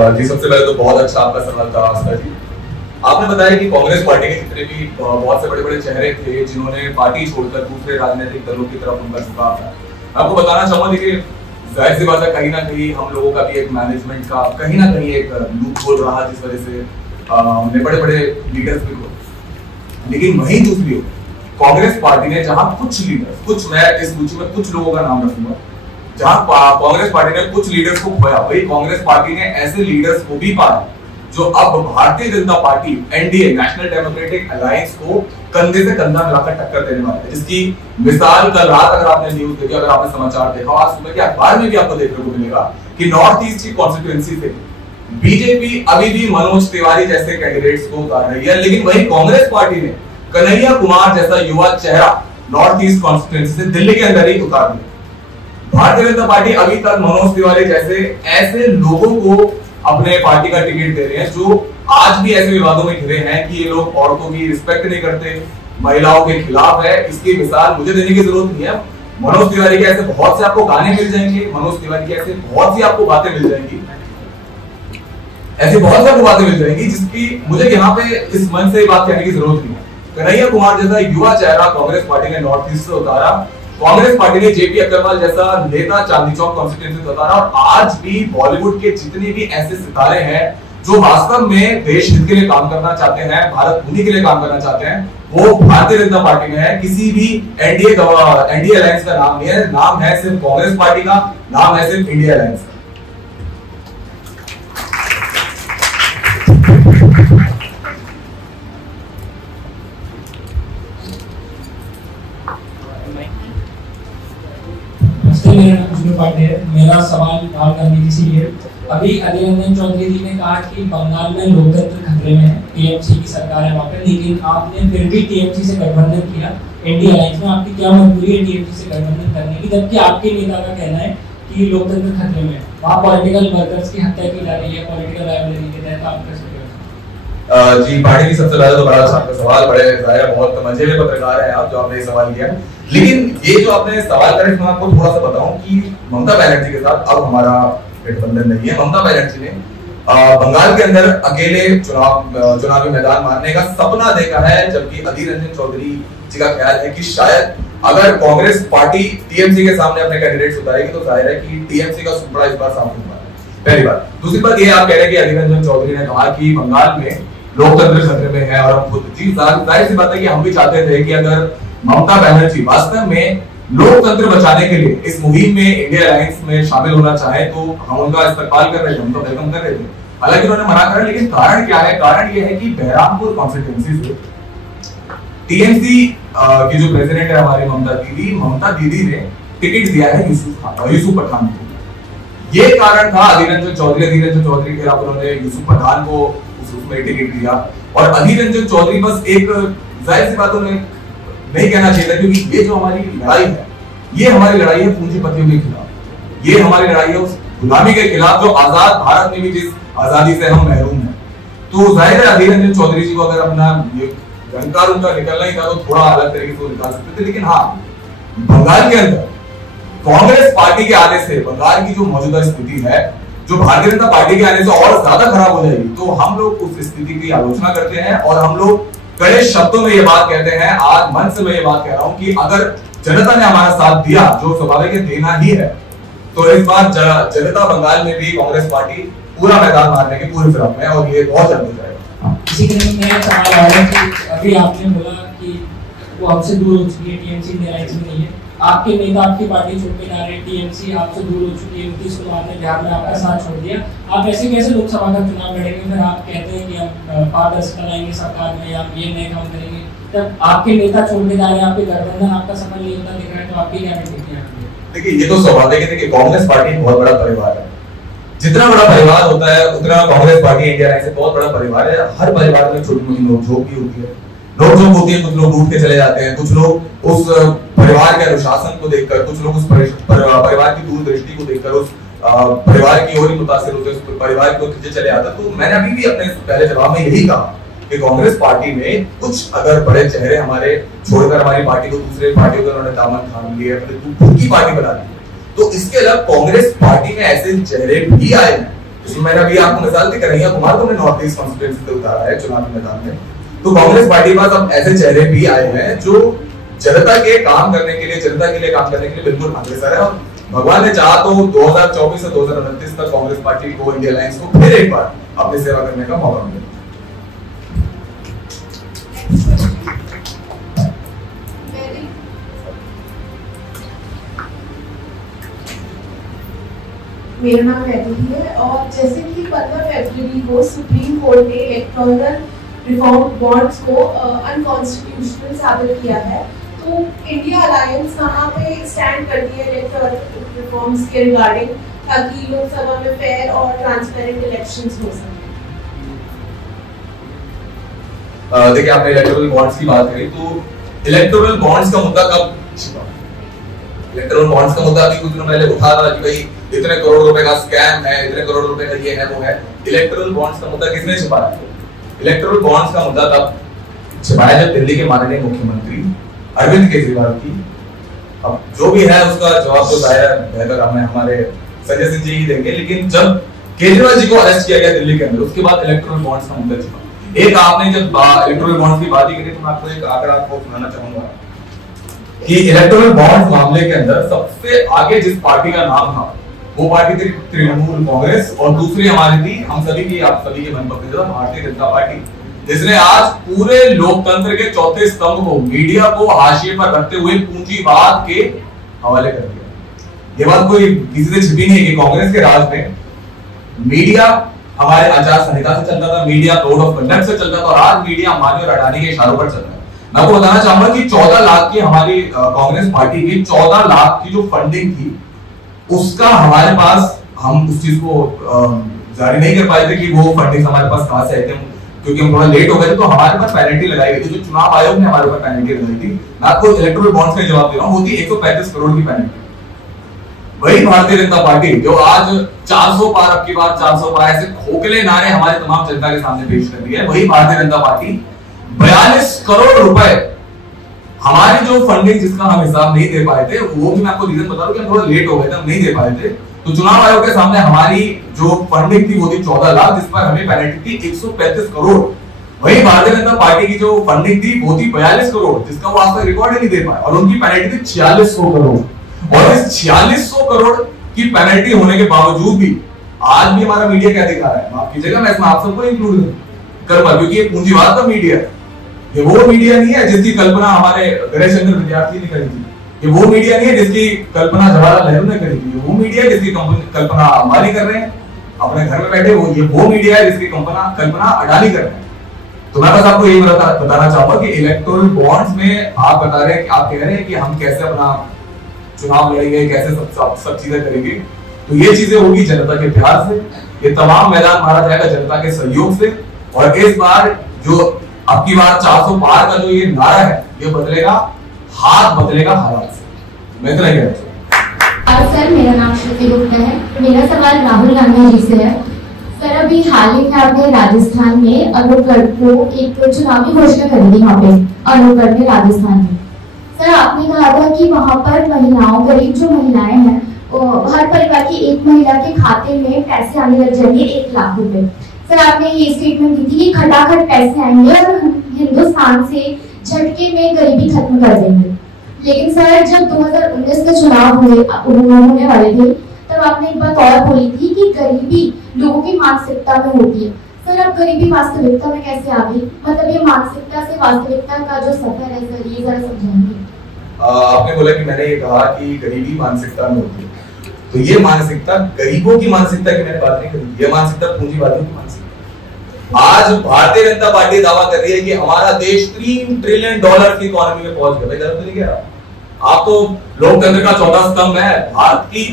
जी सबसे पहले तो बहुत अच्छा आपका सवाल था आस्था जी। आपने बताया कि कांग्रेस पार्टी के जितने भी बहुत से बड़े बड़े चेहरे थे जिन्होंने पार्टी छोड़कर दूसरे राजनीतिक दलों की तरफ उनका झुकाव था। आपको बताना चाहूंगा, देखिए जाहिर सी बात है कहीं ना कहीं हम लोगों का भी एक मैनेजमेंट का कहीं ना कहीं एक लूप होल रहा, जिस वजह से हमने बड़े बड़े लीडर्स भी खो। लेकिन वहीं दूसरी ओर कांग्रेस पार्टी ने जहां कुछ लीडर्स, कुछ मैं इस सूची में कुछ लोगों का नाम रखूंगा, जहां कांग्रेस पार्टी ने कुछ लीडर्स को खोया, वही कांग्रेस पार्टी ने ऐसे लीडर्स को भी पाया जो अब Bharatiya Janata party NDA national democratic alliance को कंधे से कंधा मिलाकर टक्कर देने वाले हैं। जिसकी मिसाल कल रात अगर आपने न्यूज देखी, अगर आपने समाचार देखा, आज सुबह के अखबार में भी आपको देखने को मिलेगा कि नॉर्थ ईस्ट की कॉन्स्टिट्यूएंसी से बीजेपी अभी भी मनोज तिवारी जैसे कैंडिडेट्स को उतार रही है, लेकिन वही कांग्रेस पार्टी ने कन्हैया कुमार जैसा युवा चेहरा नॉर्थ ईस्ट कॉन्स्टिट्यूएंसी से दिल्ली के अंदर ही उतार दिया। भारतीय जनता पार्टी अभी तक मनोज तिवारी जैसे ऐसे लोगों को अपने पार्टी का टिकट दे रहे हैं जो आज भी ऐसे विवादों में घिरे हैं कि ये लोग औरतों की रिस्पेक्ट नहीं करते, महिलाओं के खिलाफ है। इसकी मिसाल मुझे देने की जरूरत नहीं है। मनोज तिवारी के ऐसे बहुत से आपको गाने मिल जाएंगे, मनोज तिवारी के ऐसे बहुत सी आपको बातें मिल जाएंगी, ऐसी बहुत सी आपको बातें मिल जाएंगी जिसकी मुझे यहाँ पे इस मन से बात कहने की जरूरत नहीं है। कन्हैया कुमार जैसा युवा चेहरा कांग्रेस पार्टी ने नॉर्थ ईस्ट से उतारा, कांग्रेस पार्टी ने जेपी अग्रवाल जैसा नेता चांदनी चौक कॉन्स्टिट्यूएंसी से उतारा, और आज भी बॉलीवुड के जितने भी ऐसे सितारे हैं जो वास्तव में देश हित के लिए काम करना चाहते हैं, भारत भूमि के लिए काम करना चाहते हैं, वो भारतीय जनता पार्टी में है। किसी भी एनडीए अलायंस का नाम नहीं है, नाम है सिर्फ कांग्रेस पार्टी का, नाम है सिर्फ इंडिया अलायंस का। मेरा सवाल राहुल गांधी जी से है। अभी अधीर रंजन चौधरी जी ने कहा कि बंगाल में लोकतंत्र खतरे में है, टीएमसी की सरकार है वहां पे, लेकिन आपने फिर भी टीएमसी से गठबंधन किया एनडीए अलायंस में। आपकी क्या मजबूरी है टीएमसी से गठबंधन करने की, जबकि आपके नेता का कहना है कि लोकतंत्र खतरे में है, वहां पॉलिटिकल वर्कर्स की हत्या की जा रही है पॉलिटिकल राइवलरी के तहत। आप कैसे जी पार्टी की सबसे पहले तो बड़ा आपका सवाल, बड़े जाहिर बहुत मजेदार पत्रकार है आप जो आपने सवाल किया। लेकिन ये जो आपने सवाल करा इसमें आपको थोड़ा सा बताऊं कि ममता बनर्जी के साथ अब हमारा गठबंधन नहीं है। ममता बनर्जी ने बंगाल के अंदर अकेले चुनावी मैदान मारने का सपना देखा है, जबकि अधीर रंजन चौधरी जी का ख्याल है कि शायद अगर कांग्रेस पार्टी टीएमसी के सामने अपने कैंडिडेट्स उतारेगी तो जाहिर है कि टीएमसी का सुपड़ा इस बार सामने होगा। पहली बात। दूसरी बात ये आप कह रहे हैं कि अधीर रंजन चौधरी ने कहा कि बंगाल में लोकतंत्र खतरे में है, और हम खुद जी जाहिर सी बात है कि हम भी चाहते थे कि अगर ममता बनर्जी वास्तव में लोकतंत्र बचाने के लिए इस मुहिम में इंडिया अलायंस में शामिल होना चाहे तो हम उनका इस्तकबाल कर रहे थे, उनका वेलकम कर रहे थे। हालांकि उन्होंने मना करा, लेकिन कारण क्या है? कारण ये है कि बहरामपुर कॉन्स्टिट्यूएंसी से टीएमसी की जो प्रेसिडेंट है हमारी ममता दीदी ने टिकट दिया है यूसुफ पठान को। ये कारण था अधीर रंजन चौधरी के खिलाफ उन्होंने यूसुफ पठान को उसमें टिकट दिया, और अधीर रंजन चौधरी बस एक जाहिर सी बात उन्हें नहीं कहना चाहिए था, क्योंकि ये जो हमारी लड़ाई है, ये हमारी लड़ाई है पूंजीपतियों के खिलाफ, ये हमारी लड़ाई है उस गुलामी के खिलाफ जो आजाद भारत में भी जिस आजादी से हम महरूम हैं। तो जाहिर है अधीर रंजन चौधरी जी को अगर अपना ये रंगकार उनका निकलना ही था तो थोड़ा अलग तरीके से निकाल सकते थे। लेकिन हाँ, बंगाल के अंदर कांग्रेस पार्टी के आने से बंगाल की जो मौजूदा स्थिति है, जो भारतीय जनता पार्टी के आने से और ज्यादा खराब हो जाएगी, तो हम लोग उस स्थिति की आलोचना करते हैं और हम लोग कड़े शब्दों में ये बात कहते हैं। आज मन से मैं ये बात कह रहा हूं कि अगर जनता ने हमारा साथ दिया, जो स्वाभाविक है देना ही है, तो इस बार जनता बंगाल में भी कांग्रेस पार्टी पूरा मैदान मारने की पूरी फिराक में है, और ये बहुत जल्द हो जाएगा। इसी क्रम में मेरा सवाल आ रहा है कि अभी आपने बोला कि वो हमसे दूर हो चुकी है, टीएमसी अलायंस में नहीं है, आपके नेता आपकी पार्टी छोड़ के जा रहे हैं, टीएमसी आपसे दूर हो चुकी है, नीतीश कुमार ने बिहार में आपका साथ छोड़ दिया, आप ऐसे कैसे लोकसभा का चुनाव लड़ेंगे? फिर आप कहते हैं कि हम पारदर्शिता लाएंगे सरकार में, या ये नए काम करेंगे, जब आपके नेता छोड़ के जा रहे हैं, आपके गठबंधन आपका सफल नहीं होता दिख रहा है, तो आपकी क्या प्रतिक्रिया है? देखिए ये तो स्वाभाविक है कि कांग्रेस पार्टी बहुत बड़ा परिवार है, जितना बड़ा परिवार होता है उतना कांग्रेस पार्टी इंडिया अलायंस से बहुत बड़ा परिवार है। हर परिवार में छोटी मोटी नोकझोंक भी होती है, नोकझोंक होती है, कुछ लोग उठ के चले जाते हैं, कुछ लोग उस परिवार के अनुशासन को देखकर, कुछ लोग उस परिवार की दूरदृष्टि को देखकर उस परिवार की ओर ही मुतासिर होते हैं, परिवार को खींचे चले जाते हैं। तो मैंने अभी भी अपने पहले जवाब में यही कहा कि कांग्रेस पार्टी में कुछ अगर बड़े चेहरे हमारे छोड़कर हमारी पार्टी को दूसरे पार्टियों के उन्होंने दामन थाम लिया, खुद की पार्टी बना ली, तो इसके अलावा कांग्रेस पार्टी में ऐसे चेहरे भी आए हैं इसमें मैंने अभी आपको मिसाल दी कन्हैया कुमार को नॉर्थ ईस्ट कॉन्स्टिट्यूएंसी से उतारा है चुनावी मैदान में। तो कांग्रेस पार्टी के पास अब ऐसे चेहरे भी आए हैं जो जनता के काम करने के लिए, जनता के लिए काम करने के लिए बिल्कुल अग्रसर है। और भगवान ने चाहा तो 2024 से 2029 तक कांग्रेस पार्टी को, इंडिया अलायंस को फिर एक बार अपनी सेवा करने का मौका मिले। मेरा नाम वैदेही है और जैसे कि 15 फरवरी को सुप्रीम कोर्ट ने इलेक्टोरल रिफॉर्म बॉन्ड्स को अनकॉन्स्टिट्यूशनल साबित किया है, तो इंडिया अलायंस कहाँ पे स्टैंड करती है इलेक्टोरल रिफॉर्म्स के रिगार्डिंग, ताकि लोकसभा में फेयर और ट्रांसपेरेंट इलेक्शंस हो सके? देखिए, आपने इलेक्टोरल बॉन्ड्स की बात करी, तो इलेक्टोरल बॉन्ड्स का मुद्दा कब छिपा? इलेक्टोरल बॉन्ड्स का मुद्दा अभी कुछ दिनों पहले उठा था कि भाई इतने करोड़ रुपए का स्कैम है, इतने करोड़ रुपए का ये है वो है। इलेक्टोरल बॉन्ड्स का मुद्दा किसने छिपाया? इलेक्टोरल बॉन्ड्स का मुद्दा तब छिपाया जब दिल्ली के माननीय मुख्यमंत्री अरविंद केजरीवाल की, अब जो भी है उसका जवाब तो बेहतर हमें हमारे संजय सिंह जी ही देंगे, लेकिन जब केजरीवाल जी को अरेस्ट किया गया दिल्ली के अंदर, उसके बाद इलेक्टोरल बॉन्ड्स का मुद्दा छिपा। एक आपने जब इलेक्टोरल बॉन्ड्स की बात की थी, तो मैं आपको एक आंकड़ा आपको सुनाना चाहूंगा कि इलेक्टोरल बॉन्ड्स मामले के अंदर सबसे आगे जिस पार्टी का नाम था वो पार्टी थी तृणमूल कांग्रेस, और दूसरी हमारी थी हम सभी की, आप सभी के मनपसंदीदा भारतीय जनता पार्टी, जिसने आज पूरे लोकतंत्र के चौथे स्तंभ को, मीडिया को हाशिए पर रखते हुए पूंजीवाद के हवाले कर दिया। ये बात कोई किसी से छिपी नहीं है कि कांग्रेस के राज में मीडिया हमारे आचार संहिता से चलता था, मीडिया कोड ऑफ कंडक्ट से चलता था, और आज मीडिया अंबानी और अडानी के इशारों पर चल रहा है। मैं आपको बताना चाहूंगा कि 14 लाख की हमारी कांग्रेस पार्टी की 14 लाख की जो फंडिंग थी, उसका हमारे पास, हम उस चीज को जारी नहीं कर पाए थे कि वो फंडिंग हमारे पास कहां से आए थे, क्योंकि हम थोड़ा लेट हो गए थे, तो हमारे पास पेनल्टी लगाई गई थी, जो चुनाव आयोग ने हमारे ऊपर पेनल्टी लगाई थी। मैं आपको इलेक्टोरल बॉन्ड्स का जवाब दे रहा हूं, वो थी 135 करोड़ की पेनल्टी। वही भारतीय जनता पार्टी जो आज 400 पार, अब की बार 400 पार, ऐसे खोखले नारे हमारे तमाम जनता के सामने पेश कर रही है, वही भारतीय जनता पार्टी 42 करोड़ रुपए हमारी जो फंडिंग जिसका हम हिसाब नहीं दे पाए थे, वो भी मैं आपको रीजन बता दूं कि हम थोड़ा लेट हो गए थे, हम नहीं दे पाए थे, तो चुनाव आयोग के सामने हमारी जो फंडिंग थी वो थी 14 लाख, जिस पर हमें पेनल्टी थी 135 करोड़। वही भारतीय जनता पार्टी की जो फंडिंग थी वो थी 42 करोड़, जिसका वो आज तक रिकॉर्ड ही नहीं दे पाए, और उनकी पेनल्टी थी 4600 करोड़। और इस 4600 करोड़ की पेनल्टी होने के बावजूद भी आज भी हमारा मीडिया क्या दिखा रहा है, माफ कीजिएगा मैं इसमें आप सबको इंक्लूड कर पा, क्योंकि ये पूंजीवाद का मीडिया है। ये वो मीडिया नहीं है जिसकी कल्पना हमारे गणेश चंद्र विद्यार्थी ने करी थी, ये वो मीडिया नहीं है जिसकी कल्पना जवाहरलाल नेहरू ने करी थी, ये वो मीडिया है जिसकी कल्पना अंबानी कर रहे हैं अपने घर में बैठे, ये वो मीडिया है जिसकी कल्पना अडानी कर रहे हैं। तो मैं बस आपको यही बताना चाहूंगा कि इलेक्टोरल बॉन्ड्स में आप बता रहे हैं, आप कह रहे हैं कि हम कैसे अपना चुनाव लड़ेंगे, कैसे सब चीजें करेंगे, तो ये चीजें होगी जनता के प्यार से, ये तमाम मैदान मारा जाएगा जनता के सहयोग से, और इस बार जो अब की बार 400 पार का जो ये नारा है, ये बदलेगा, हाथ बदलेगा हालात से। मैं इतना ही कहना चाहूंगा। सर, मेरा नाम श्रुति गुप्ता है, मेरा सवाल राहुल गांधी जी से है। सर, अभी हाल ही में आपने राजस्थान में अनूपगढ़ को एक चुनावी घोषणा करी थी, वहाँ पे अनूपगढ़ में राजस्थान में। सर, आपने कहा था कि वहाँ पर महिलाओं, गरीब जो महिलाएं हैं, हर परिवार की एक महिला के खाते में पैसे आने लग जाएंगे 1 लाख रुपए। सर, आपने ये स्टेटमेंट दी थी कि खटाखट पैसे आएंगे और हिंदुस्तान से झटके में गरीबी खत्म कर देंगे। लेकिन सर, जब 2019 के चुनाव होने वाले थे, तब आपने एक बात और बोली थी कि गरीबी लोगों की मानसिकता में होती है। सर, अब गरीबी वास्तविकता में कैसे आ गई? मतलब ये मानसिकता से वास्तविकता का जो सफर है सर, ये जरा समझाएंगे। आपने बोला कि मैंने ये कहा कि गरीबी मानसिकता में होती है, तो ये मानसिकता गरीबों की मानसिकता की मैंने बात नहीं करी, ये मानसिकता पूंजीवादियों की मानसिकता। आज भारतीय जनता पार्टी दावा कर रही है कि हमारा देश $3 ट्रिलियन की इकोनॉमी में पहुंच गया। भाई गलत तो नहीं कह रहा, आप तो लोकतंत्र का चौथा स्तंभ है। भारत की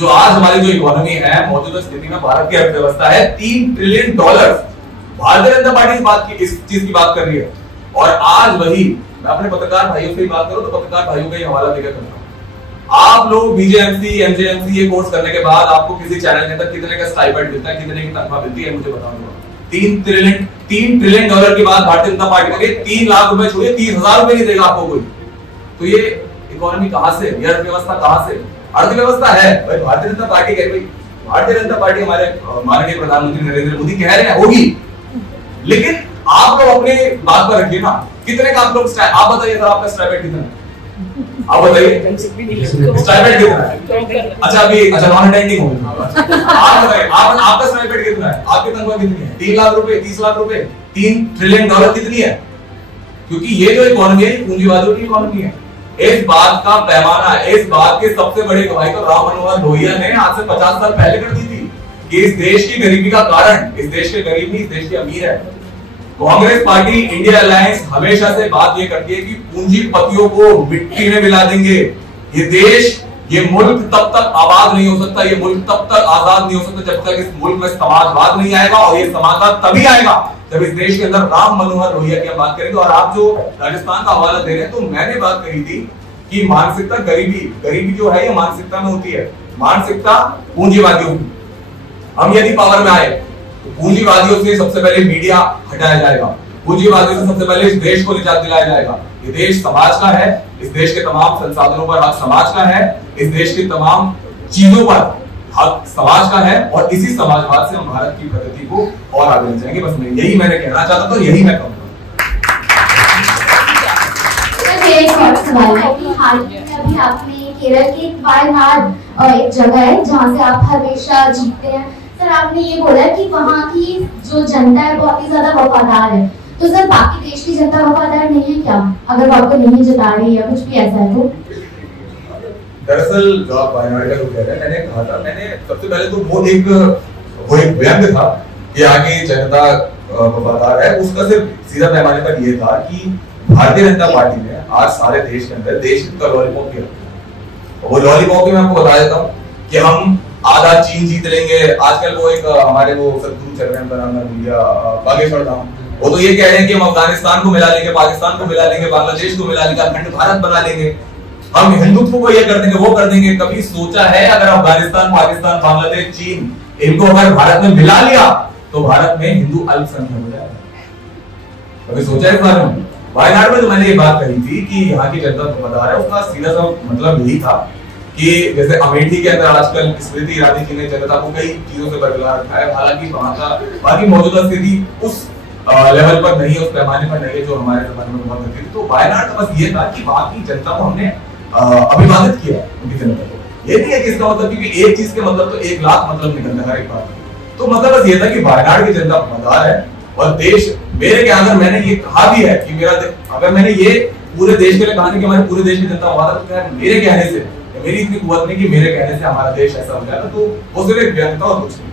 जो आज हमारी जो इकोनॉमी है, मौजूदा स्थिति में भारत की अर्थव्यवस्था है $3 ट्रिलियन। भारतीय जनता पार्टी इस चीज की बात कर रही है, और आज वही मैं अपने पत्रकार भाइयों से बात करूं तो पत्रकार भाइयों का ही हवाला देकर करता हूं। आप लोग बीजेएमसी, एमजेएमसी ये कोर्स करने के बाद आपको किसी चैनल के अंदर कितने का स्टाइपेंड मिलता है, कितने की तनख्वाह मिलती है, मुझे बताओ। $3 ट्रिलियन की बात भारतीय जनता पार्टी करिए, 3 लाख रुपए छोड़िए, 30,000 रुपए नहीं देगा आपको कोई। तो ये इकोनॉमी कहां से, ये अर्थव्यवस्था कहां से? अर्थव्यवस्था है भाई, भारतीय जनता पार्टी कह रही भारतीय जनता पार्टी हमारे माननीय प्रधानमंत्री नरेंद्र मोदी कह रहे हैं होगी, लेकिन आप लोग अपने बात पर रखिए ना। कितने का आप लोग, आप बताइए सर, आपका स्टाइपेंड कितना है? आप बताइए स्टाइपेंड कितना है? अच्छा अभी अच्छा नॉन अटेंडिंग हो, आप बताइए आपका स्टाइपेंड कितना है? आपकी तनख्वाह कितनी है? 3 लाख रुपए, 30 लाख रुपए, $3 ट्रिलियन कितनी है? क्योंकि ये जो इकोनॉमी है पूंजीवादियों की इकोनॉमी है। इस बात का पैमाना, इस बात के सबसे बड़े गवाही तो राम मनोहर लोहिया ने आज से 50 साल पहले कर दी थी कि इस देश की गरीबी का कारण, इस देश के गरीब नहीं, इस देश के अमीर है। कांग्रेस पार्टी, इंडिया अलायंस हमेशा से बात ये करती है कि पूंजीपतियों को मिट्टी में मिला देंगे। ये देश, ये मुल्क तब तक आबाद नहीं हो सकता, ये मुल्क तब तक आजाद नहीं हो सकता जब तक इस मुल्क में समाजवाद नहीं आएगा। और ये समाजवाद तभी आएगा जब इस देश के अंदर राम मनोहर लोहिया की हम बात करेंगे। और आप जो राजस्थान का हवाला दे रहे हैं, तो मैंने बात कही थी कि मानसिकता गरीबी जो है ये मानसिकता में होती है, मानसिकता पूंजीवादियों की। हम यदि पावर में आए तो पूंजीवादियों से सबसे पहले मीडिया हटाया जाएगा, पूंजीवादियों से सबसे पहले इस देश को निजात दिलाया जाएगा। ये देश समाज का है, इस देश के तमाम संसाधनों पर हक समाज का है, इस देश की तमाम चीजों पर हक समाज का है। और इसी समाजवाद से हम भारत की प्रगति को और आगे ले जाएंगे। बस यही मैंने कहना चाहता था, यही मैं कहूँगा। एक और सवाल है कि हाल ही में अभी आपने केरल की वायनाड एक जगह है जहाँ से आप हमेशा जीतते हैं सर, आपने ये बोला कि वहाँ की जो जनता है बहुत ही ज्यादा वफादार है। तो सर बाकी देश की जनता वफादार नहीं है क्या, अगर वो आपको नहीं जिता रही है, कुछ भी ऐसा है तो? दरअसल जो आप वायनाड का कह रहे हैं, मैंने कहा था, मैंने सबसे पहले तो वो एक व्यंग्य था कि आगे जनता वफादार है। उसका सिर्फ सीधा पैमाने पर यह था कि भारतीय जनता पार्टी ने आज सारे देश के अंदर देश का लॉलीपॉप किया। वो लॉलीपॉप भी मैं आपको बता देता हूँ कि हम आधा चीन जीत लेंगे। आजकल वो एक हमारे वो सदगुरु चल रहे हैं, नाम भूलिया, बागेश्वर धाम, वो तो ये कह रहे हैं कि हम अफगानिस्तान को मिला लेंगे, पाकिस्तान को मिला लेंगे, बांग्लादेश को मिला लेंगे, अखंड भारत बना लेंगे, हम हिंदुत्व को ये कर देंगे, वो कर देंगे। कभी सोचा है अगर अफगानिस्तान, पाकिस्तान, बांग्लादेश, चीन इनको अगर भारत में मिला लिया तो भारत में हिंदू अल्पसंख्यक हो जाएगा? कभी सोचा है इस बारे में? वायनाड में तो मैंने ये बात कही थी कि यहाँ की जनता वफादार है। उसका सीधा सा मतलब यही था कि जैसे अमेठी के अंदर आजकल स्मृति ईरानी जी ने जनता को कई चीजों से बरकरार रखा है, हालांकि वहाँ की मौजूदा स्थिति उस लेवल पर नहीं है, उस पैमाने पर नहीं है जो हमारे जमाने में बहुत होती थी। तो वायनाड का बस ये था कि वहाँ की जनता को हमने अभिवादित किया, उनकी जनता को। ये नहीं है कि इसका मतलब, क्योंकि एक चीज के मतलब तो 1 लाख मतलब निकलता है हर एक बात, तो मतलब बस ये था कि वायनाड की जनता वफादार है। और देश मेरे के अंदर, मैंने ये कहा भी है कि मेरा, अगर मैंने ये पूरे देश के लिए कहा कि हमारे पूरे देश की जनता वफादार, तो मेरे कहने से, मेरी इतनी कुव्वत नहीं कि मेरे कहने से हमारा देश ऐसा हो जाएगा। तो वो सिर्फ एक व्यंग था और कुछ नहीं,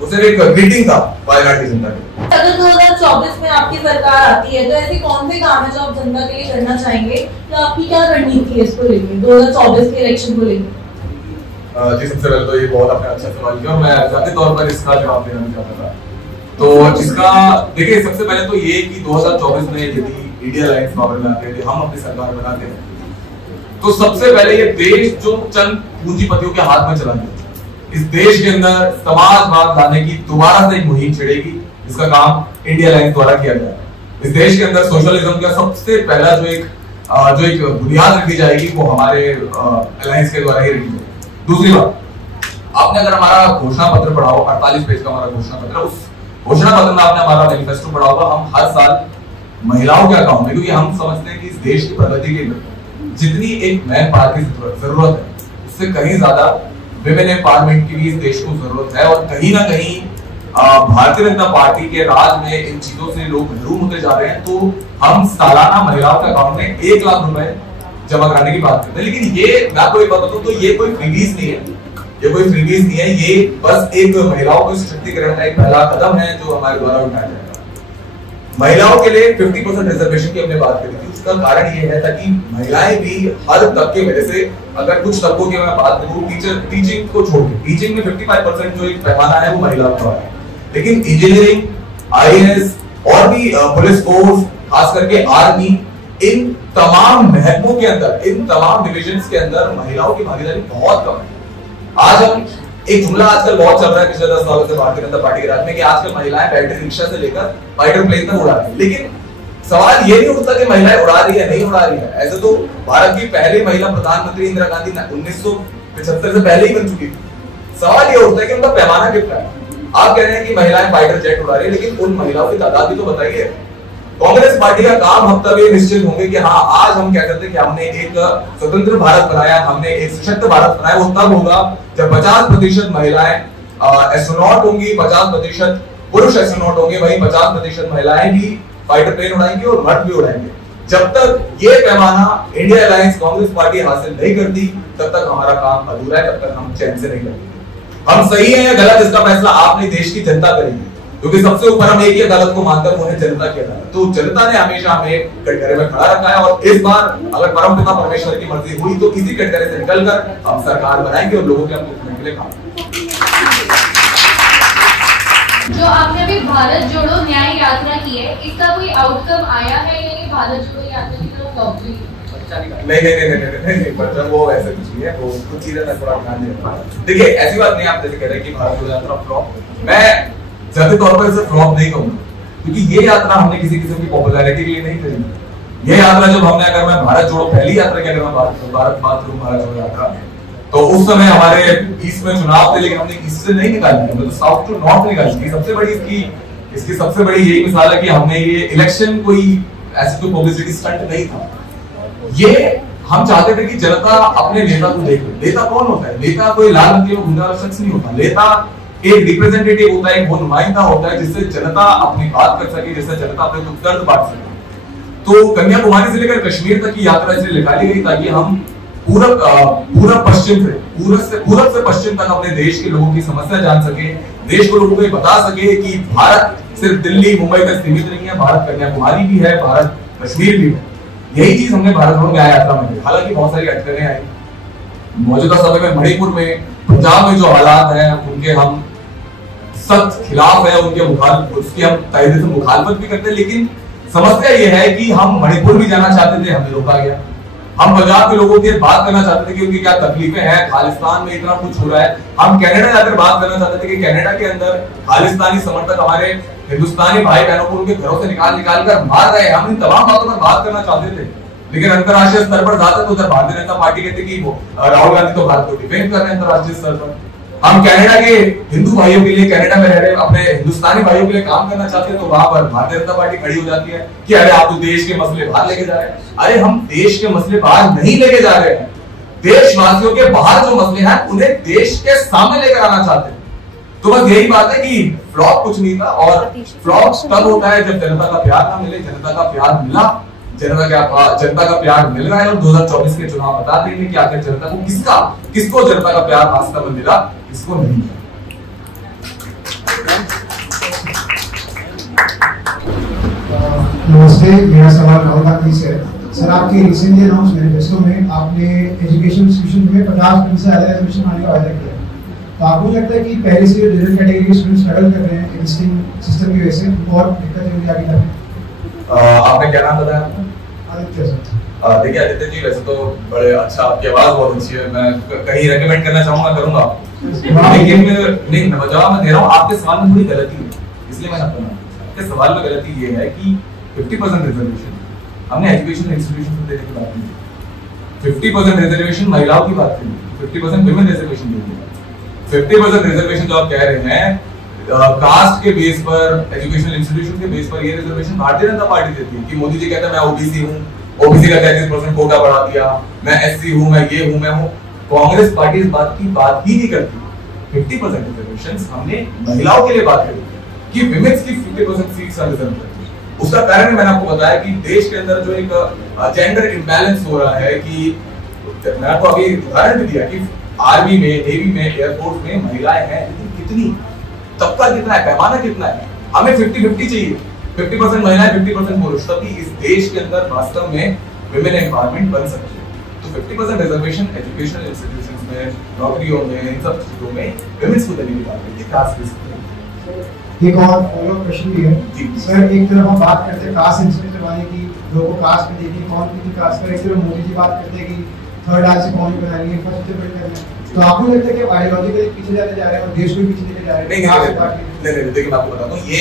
वो सिर्फ एक ग्रीटिंग था वायनाड की जनता के। अगर 2024 में आपकी सरकार आती है तो ऐसे कौन से काम है जो आप जनता के लिए करना चाहेंगे, तो आपकी क्या रणनीति है इसको लेकर 2024 के इलेक्शन को लेकर? जी सबसे पहले तो ये बहुत आपने अच्छा सवाल किया और मैं जाती तौर पर इसका जवाब देना चाहता था। तो इसका देखिए, सबसे पहले तो ये कि 2024 में यदि इंडिया अलायंस पावर में आते थे, हम अपनी सरकार बनाते हैं, तो सबसे पहले ये देश जो चंद पूंजीपतियों के हाथ में चला गया, इस देश के अंदर समाजवाद लाने की दोबारा से एक मुहिम छिड़ेगी, जिसका काम इंडिया अलायंस द्वारा किया गया। इस देश के अंदर सोशलिज्म का सबसे पहला जो एक बुनियाद रखी जाएगी वो हमारे अलायंस के द्वारा ही रखी जाएगी। दूसरी बात, आपने अगर हमारा घोषणा पत्र पढ़ा हो, 48 पेज का हमारा घोषणा पत्र, उस घोषणा पत्र में आपने हमारा मैनिफेस्टो पढ़ा होगा, हम हर साल महिलाओं के अकाउंट में, क्योंकि हम समझते हैं कि इस देश की प्रगति के लिए जितनी एक मैन पावर की जरूरत है, उससे कहीं ज्यादा विमेन एम्पावरमेंट की भी इस देश को जरूरत है। और कहीं ना कहीं भारतीय जनता पार्टी के राज में इन चीजों से लोग महरूम होते जा रहे हैं। तो हम सालाना महिलाओं के अकाउंट में 1 लाख रुपए जमा कराने की बात करते हैं। लेकिन ये मैं आपको एक बात बताऊं, तो ये कोई फ्रीबीज नहीं है, ये कोई फ्रीबीज नहीं है, ये बस एक महिलाओं को सशक्तिकरण का एक पहला कदम है जो हमारे द्वारा उठाया जाएगा। महिलाओं के लिए 50% रिजर्वेशन की हमने बात करी थी। उसका कारण ये है ताकि महिलाएं भी हर तबके में, जैसे अगर कुछ तबकों की मैं बात करूं, टीचिंग को छोड़ के, टीचिंग में 55% जो एक पैमाना है वो महिलाओं का है, लेकिन इंजीनियरिंग, IAS और भी पुलिस फोर्स, खास करके आर्मी, इन तमाम महकमों के अंदर, इन तमाम डिविजन्स के अंदर महिलाओं की भागीदारी बहुत कम है। आज हम एक जुमला आजकल बहुत चल रहा है पिछले 10 सालों से भारतीय जनता पार्टी के राज में कि आजकल महिलाएं बैटरी रिक्शा से लेकर फाइटर प्लेन तक उड़ा रही है। लेकिन सवाल ये नहीं उठता कि महिलाएं उड़ा रही है नहीं उड़ा रही है। ऐसे तो भारत की पहली महिला प्रधानमंत्री इंदिरा गांधी 1975 से पहले ही बन चुकी थी। सवाल ये उठता है कि उनका पैमाना कितना है। आप कह रहे हैं कि महिलाएं फाइटर जेट उड़ा रही है, लेकिन उन महिलाओं की तादाद भी तो बताइए। कांग्रेस पार्टी का काम हम तब ये निश्चित होंगे कि हाँ, आज हम कह सकते हैं कि हमने एक स्वतंत्र भारत बनाया, हमने एक सशक्त भारत बनाया। वो तब होगा जब 50% महिलाएं एस्ट्रोनॉट होंगी, 50% पुरुष एस्ट्रोनॉट होंगे, वही 50% महिलाएं भी फाइटर प्लेन उड़ाएंगी और मर्द भी उड़ाएंगे। जब तक ये पैमाना इंडिया अलायंस कांग्रेस पार्टी हासिल नहीं करती, तब तक हमारा काम अधूरा है, तब तक हम चैन से नहीं करेंगे। हम सही है या गलत, इसका फैसला आपने देश की जनता करेगी, क्योंकि सबसे ऊपर हम एक ही अदालत को मानते हैं, वो है जनता की अदालत। तो जनता ने हमेशा हमें कटघरे में खड़ा रखा है, और इस बार अगर परमपिता परमेश्वर की मर्जी हुई तो इसी कटघरे से निकलकर हम सरकार बनाएंगे और लोगों के अपने के लिए काम। जो आपने अभी भारत जोड़ो न्याय यात्रा की है, इसका कोई आउटकम आया है या ये भारत जोड़ो यात्रा की तरफ लौट गई? नहीं, मतलब वो ऐसा कुछ नहीं है, वो कुछ चीजें मैं थोड़ा ध्यान दे रहा हूं। देखिए, ऐसी बात नहीं, आप जैसे कह रहे हैं कि भारत जोड़ो यात्रा फ्लॉप, मैं जाती तौर पर इसे फ्लॉप नहीं कहूंगा, क्योंकि ये यात्रा हमने किसी किस्म की पॉपुलैरिटी के लिए नहीं करी। ये यात्रा जब हमने, अगर मैं भारत जोड़ो पहली यात्रा की अगर मैं बात करूं भारत जोड़ो यात्रा, तो उस समय हमारे ईस्ट में चुनाव थे, लेकिन हमने ईस्ट से नहीं निकाली, हमने तो साउथ टू नॉर्थ निकाली। सबसे बड़ी इसकी सबसे बड़ी यही मिसाल है कि हमने ये इलेक्शन कोई ऐसी कोई पब्लिसिटी स्टंट नहीं था। ये हम चाहते थे कि जनता अपने नेता को देखे। नेता कौन होता है? नेता कोई लाल रंग के गुंडा शख्स नहीं होता। नेता एक रिप्रेजेंटेटिव होता है, एक वो नुमाइंदा होता है जिससे जनता अपनी बात कर सके, जिससे जनता अपने दुख दर्द बांट सके। तो कन्याकुमारी से लेकर कश्मीर तक की यात्रा इसलिए निकाली गई ताकि हम पूरब से पश्चिम तक अपने देश के लोगों की समस्या जान सके, देश को लोगों को बता सके कि भारत सिर्फ दिल्ली मुंबई तक सीमित नहीं है, भारत कन्याकुमारी भी है, भारत कश्मीर भी है। यही चीज हमने भारत जोड़ो न्याय यात्रा में की। हालांकि बहुत सारी अटकलें आई मौजूदा समय में, मणिपुर में, पंजाब में जो हालात हैं उनके हम सख्त खिलाफ है, उसकी हम तहे दिल से मुखालफत भी करते हैं। लेकिन समस्या ये है कि हम मणिपुर भी जाना चाहते थे, हमें रोका गया। हम पंजाब के लोगों की बात करना चाहते थे कि उनकी क्या तकलीफें हैं, खालिस्तान में इतना कुछ हो रहा है। हम कनाडा जाकर बात करना चाहते थे कि कनाडा के अंदर खालिस्तानी समर्थक हमारे हिंदुस्तानी भाई बहनों को उनके घरों से निकाल कर मार रहे हैं। हम इन तमाम बातों पर बात करना चाहते थे, लेकिन अंतरराष्ट्रीय स्तर पर जाते तो उधर भारतीय जनता पार्टी कहते कि वो राहुल गांधी तो भारत को डिफेंड कर रहे हैं अंतरराष्ट्रीय स्तर पर। हम कनाडा के हिंदू भाइयों के लिए, कनाडा में रह रहे अपने हिंदुस्तानी भाइयों के लिए काम करना चाहते हैं, तो वहां पर भारतीय जनता पार्टी खड़ी हो जाती है कि अरे आप तो देश के मसले बाहर लेके जा रहे हैं। अरे हम देश के मसले बाहर नहीं लेके जा रहे हैं, देशवासियों के बाहर जो मसले हैं उन्हें देश के सामने लेकर आना चाहते हैं। तो बस यही बात है कि फ्लॉप कुछ नहीं था, और फ्लॉप तब होता है जब जनता का प्यार ना मिले। जनता का प्यार मिला, जनता का प्यार मिल रहा है, और 2024 के चुनाव बता देंगे कि आखिर जनता को किसको जनता का प्यार वास्तव में मिला, किसको नहीं मिला। नमस्ते, मेरा सवाल राहुल गांधी से है। सर, आपके रिसेंटली अनाउंस मैनिफेस्टो में आपने एजुकेशन इंस्टीट्यूशन में 50% से ज्यादा रिजर्वेशन आने का वादा किया। तो आपको लगता है कि पहले से जनरल कैटेगरी के स्टूडेंट्स स्ट्रगल कर रहे हैं एग्जिस्टिंग सिस्टम की वजह से, और दिक्कत होगी आगे तक? आपने क्या नाम बताया? आदित्य सर। देखिए आदित्य जी, वैसे तो बड़े अच्छा, आपकी आवाज बहुत अच्छी है, मैं कहीं रेकमेंड करना चाहूंगा, करूंगा, लेकिन नहीं, जवाब मैं दे रहा हूँ। आपके सवाल में थोड़ी गलती है, इसलिए मैंने आपको आपके सवाल में गलती ये है कि 50% रिजर्वेशन हमने एजुकेशन इंस्टीट्यूशन से देने की बात नहीं, 50% रिजर्वेशन महिलाओं की बात की, 50% विमेन रिजर्वेशन दी। 50% रिजर्वेशन जो आप कह रहे हैं कास्ट के बेस पर, एजुकेशन इंस्टीट्यूशन के बेस पर, ये रिजर्वेशन भारतीय जनता पार्टी देती है कि मोदी जी कहते हैं मैं ओबीसी हूँ, ओबीसी का 33% कोटा बढ़ा दिया, मैं एससी हूँ, मैं ये हूँ, मैं हूँ। कांग्रेस पार्टी इस बात की बात ही नहीं करती। 50% रिजर्वेशंस हमने महिलाओं के लिए बात करी कि विमेन्स की 50% सीट्स रिजर्व करती है। उसका कारण मैंने आपको बताया कि देश के अंदर जो एक जेंडर इम्बैलेंस हो रहा है, कि मैंने आपको अभी उदाहरण भी दिया कि आर्मी में, नेवी में, एयरफोर्स में महिलाएं हैं, लेकिन कितनी, तबका कितना है, पैमाना कितना है? हमें 50-50 चाहिए, 50% महिलाएं, 50% पुरुष, तभी इस देश के अंदर वास्तव में विमेन एम्पावरमेंट बन सकती है। तो 50% रिजर्वेशन एजुकेशनल इंस्टीट्यूशंस में, नौकरियों में, इन सब चीजों में विमेन्स को देने की बात है। कास्ट बेस पर एक और फॉलो क्वेश्चन भी है सर। एक तरफ हम बात करते हैं कास्ट इंस्टीट्यूट वाले की, लोगों को कास्ट में देखिए कौन कितनी कास्ट पर, एक तरफ मोदी जी बात करते हैं कि थर्ड आर्ट इकोनॉमी बनानी है, इंफ्रास्ट्रक्चर बिल्ड करना है। तो आपको लगता है कि आइडियोलॉजिकली पीछे जाते जा रहे हैं और देश को भी पीछे लेके जा रहे हैं? नहीं, देखिए मैं आपको बताता हूँ, ये